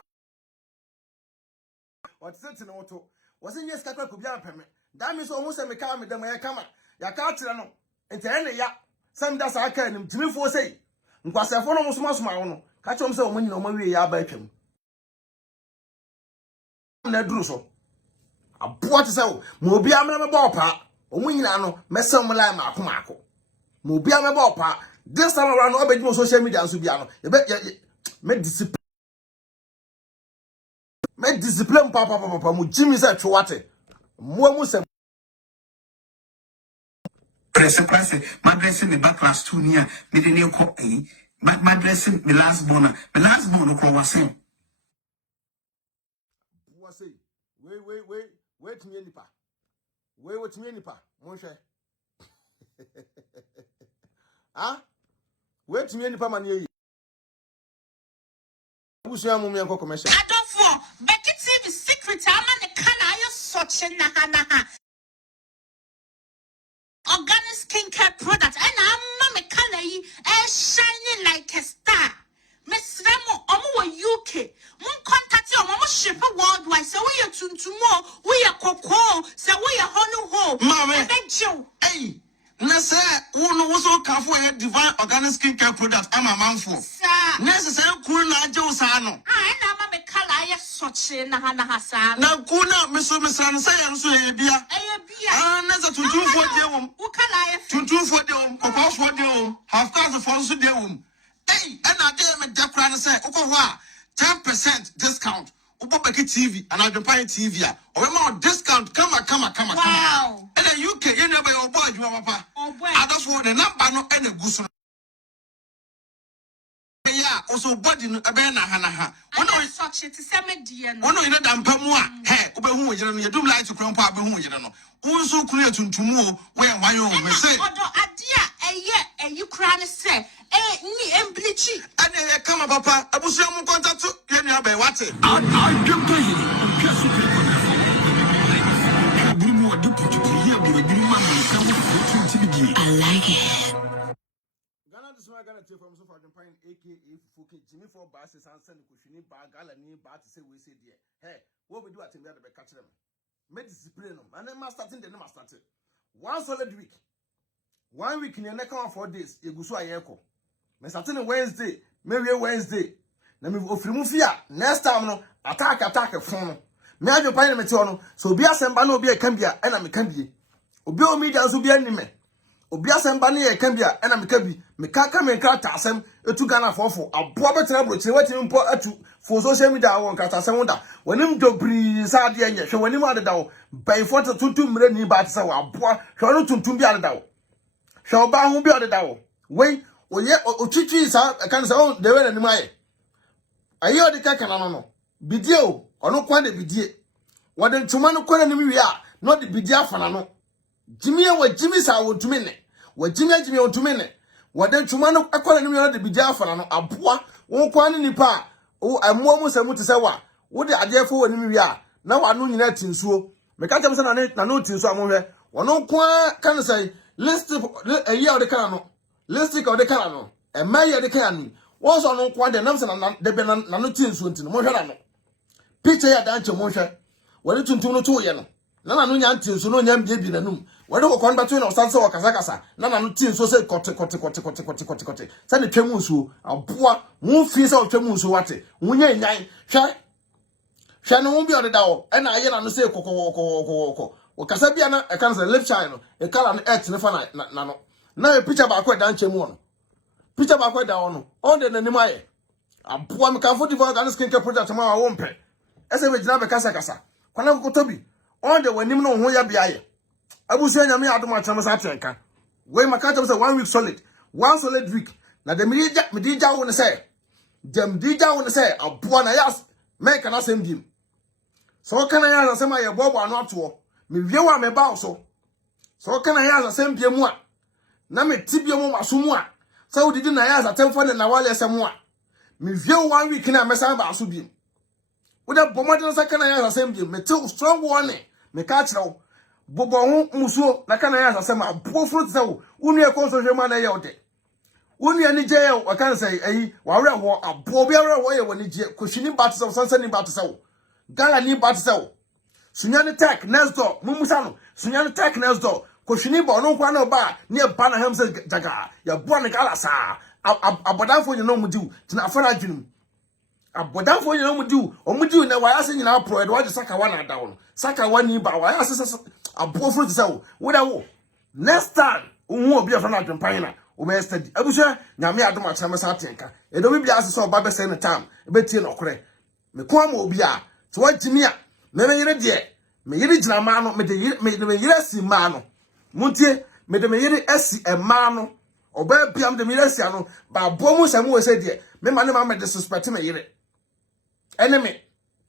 what sent no to was in yes kakwa ko bia peme that means o hu se me ka me dem ya kama ya ka kire no ente ya sam da sa aka nim timifo sei nkwasefo no musoma wo no ka chom se o manyina o mawie ya ba atwam na duru so aboa te se o mo obi amra me ba opa o manyina no mesem lai ma akomako mo obi amra ba opa this time around no obedi social media so bia no me discipline papa mo Jimmy say twate mo mu se press my dressing the back class 2 near me the new my dressing the last born ko was to me nipa. Wait to me nipa. Monshe. Ah? Wait to me nipa man ye. Abusia mu me enko commercial. Adofo, Becky TV secret ama ne kana ayo soche na. Organic skincare product and I'm color shining like a star. Miss Remo, UK. Mon contact you, Mama ship worldwide. So we are tuntumo, we are cocoa, so we are honu ho. Mama, you. hey, Nessa, who also come for a divine organic skincare product. I'm a man for. Necessary cool na Joe Sano. I am a color such in Hanahasan. Now, Kuna, Miss say, and so a beer. Nessa to do for the who can I to do for the cocoa for the half thousand for the room. Hey, and I dare me that and say, Okowa, 10% discount. Ubobeki TV and Adwenepahene TV. Or more discount. Come. Wow. And then UK, you know, by your boy, you papa. Oh, boy. I just want a number no any goose. Yeah, also body no abena hanaha. One of such it is a dear. One of you know, Pamua. Hey, Ubehu, you do like to crump up, you know. Also clear to more where my own say. A Ukraine say, ni emblichi. And then come up, papa. I was your contact to get me up by what? I like it. Ghana this one Ghana from so far Adwenepahene aka Fuki Jimmy for buses and send kushini ba gala ni ba to say we say there. Hey, what we do at the catch them. Make discipline them. And then starting the number started. 1 solid week. 1 week in the next 4 days, you go so a yeko. Me starting Wednesday, maybe Wednesday. Na me ofrimu fia next time no attack phone. Me Adwenepahene me te no so obi asemba na obi e kan bia e na me kan bie. Obi o media so bia ni me. Obi asemba na e kan bia e na me ka bi. Me ka me krata asem etu Ghana fofo aboa betra bro chire wati mpo atu for social media won krata asem da. Wonim dobri sa de enye hwe wonim adeda wo. Bai foto tuntum mre ni ba tse wo aboa hwe no tuntum bi adeda wo. Hwe oba hu bi adeda wo. Wei oye otwitwi sa kan say on de we na nim aye. Aye odi ka kana no bidie o ono kwa de bidie wode ntuma no kwa na nim wi a no de bidie afana no jimi wa jimi sa wo tumi ne wa jimi wo tumi ne wode ntuma no kwa na nim no de bidie afana no aboa wo kwa ne nipa o amuo mu samu te se wa wo de ade fo wa nim wi a na wa no nyina tinsuo me ka tem se na no tinsuo amohwe wono kwa kan say list aye odi kana no list odi kana no e maye odi kana ni won so no kwa de nam se na de be na no tinsuo ntino mo hwe na no picture ya danche mo hwe wori tuntum no to ye no na no nya tinsuo no nya mbie bi nanum wori ko kon batu na osanse wo kasa na no tinsuo se kote se ne twemu nsuo aboa mo fi se o twemu nsuo wate wo nya nyan hwe no wo bi odeda wo e na aye na no se kokokoko wo kasa bia na e kan se left child no e kala no et ne fa na no na e picture ba ko danche mo no picture ba ko da wo no on de nanim aye aboa me kan fo di organic skincare product ma wo mpe ese be jina be kasa kwana ko tobi on de wanim no ho ya bia ye abusu anyame adom atram sa atrenka we maka tell say 1 week solid 1 solid week na de me di ja wo ne say dem di ja wo ne say aboa na yas make na sem dim so kana ya na sem aye bobo anu ato me wie wa me ba so so kana ya na sem bia mu a na me tibia mu maso mu a so didi na ya za temfo ne na wale sem mu a me wie 1 week na me san ba so biem woda bomodin sakana ya asem bi me te strong warning me ka kire bobo hu musuo na kana ya asem abo fruit se wo unu e konso hwema na ye ode unu ya ni je ye wa kan say ayi wa were ho abo bi were ho ye woni je koshini bat se sansan ni bat se wo gala ni bat se wo sunya ni tech next door mumusa no sunya ni tech next door koshini ba no kwa na ba ni e ba na hem se jaga ya bo na gala sa abodanfo nyina mu diu tina afara adwinum abodanfo nyina mu diu na waya se nyina pro e do saka wa na da wo saka wa ni ba waya se abofro ti se wo da wo next time hu obi afa na Adwenepahene na o me study abusha nyame adom akyerema sa atenka e do bibia ase so ba be se ne time e betie no kore me ko ama obi a to wagimi a me yire de me yire gina ma no me de yire si ma no muntie me de me yire asi e ma no oba biam de me yire si ano ba bomu samu we se de me ma ne ma me disrespect me yire enemy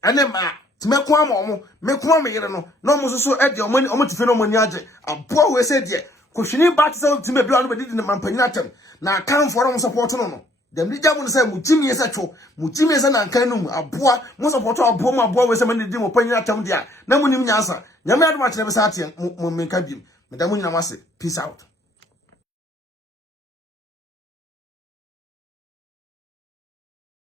ma ti meko ama omo meko me yere no na omo so e de omo tife no omo ni age aboa we se de kohwini ba ti se ti me bia no be di ne mampanyina tem na kan for omo support no dem di jamu say mutimi ese two mutimi ese na kan no mu aboa mo support aboa mu aboa we se me di mo panyina tem dia na munim nyansa nyame adoma kire be sa tie mo menka bim me da mo nyina wase peace out.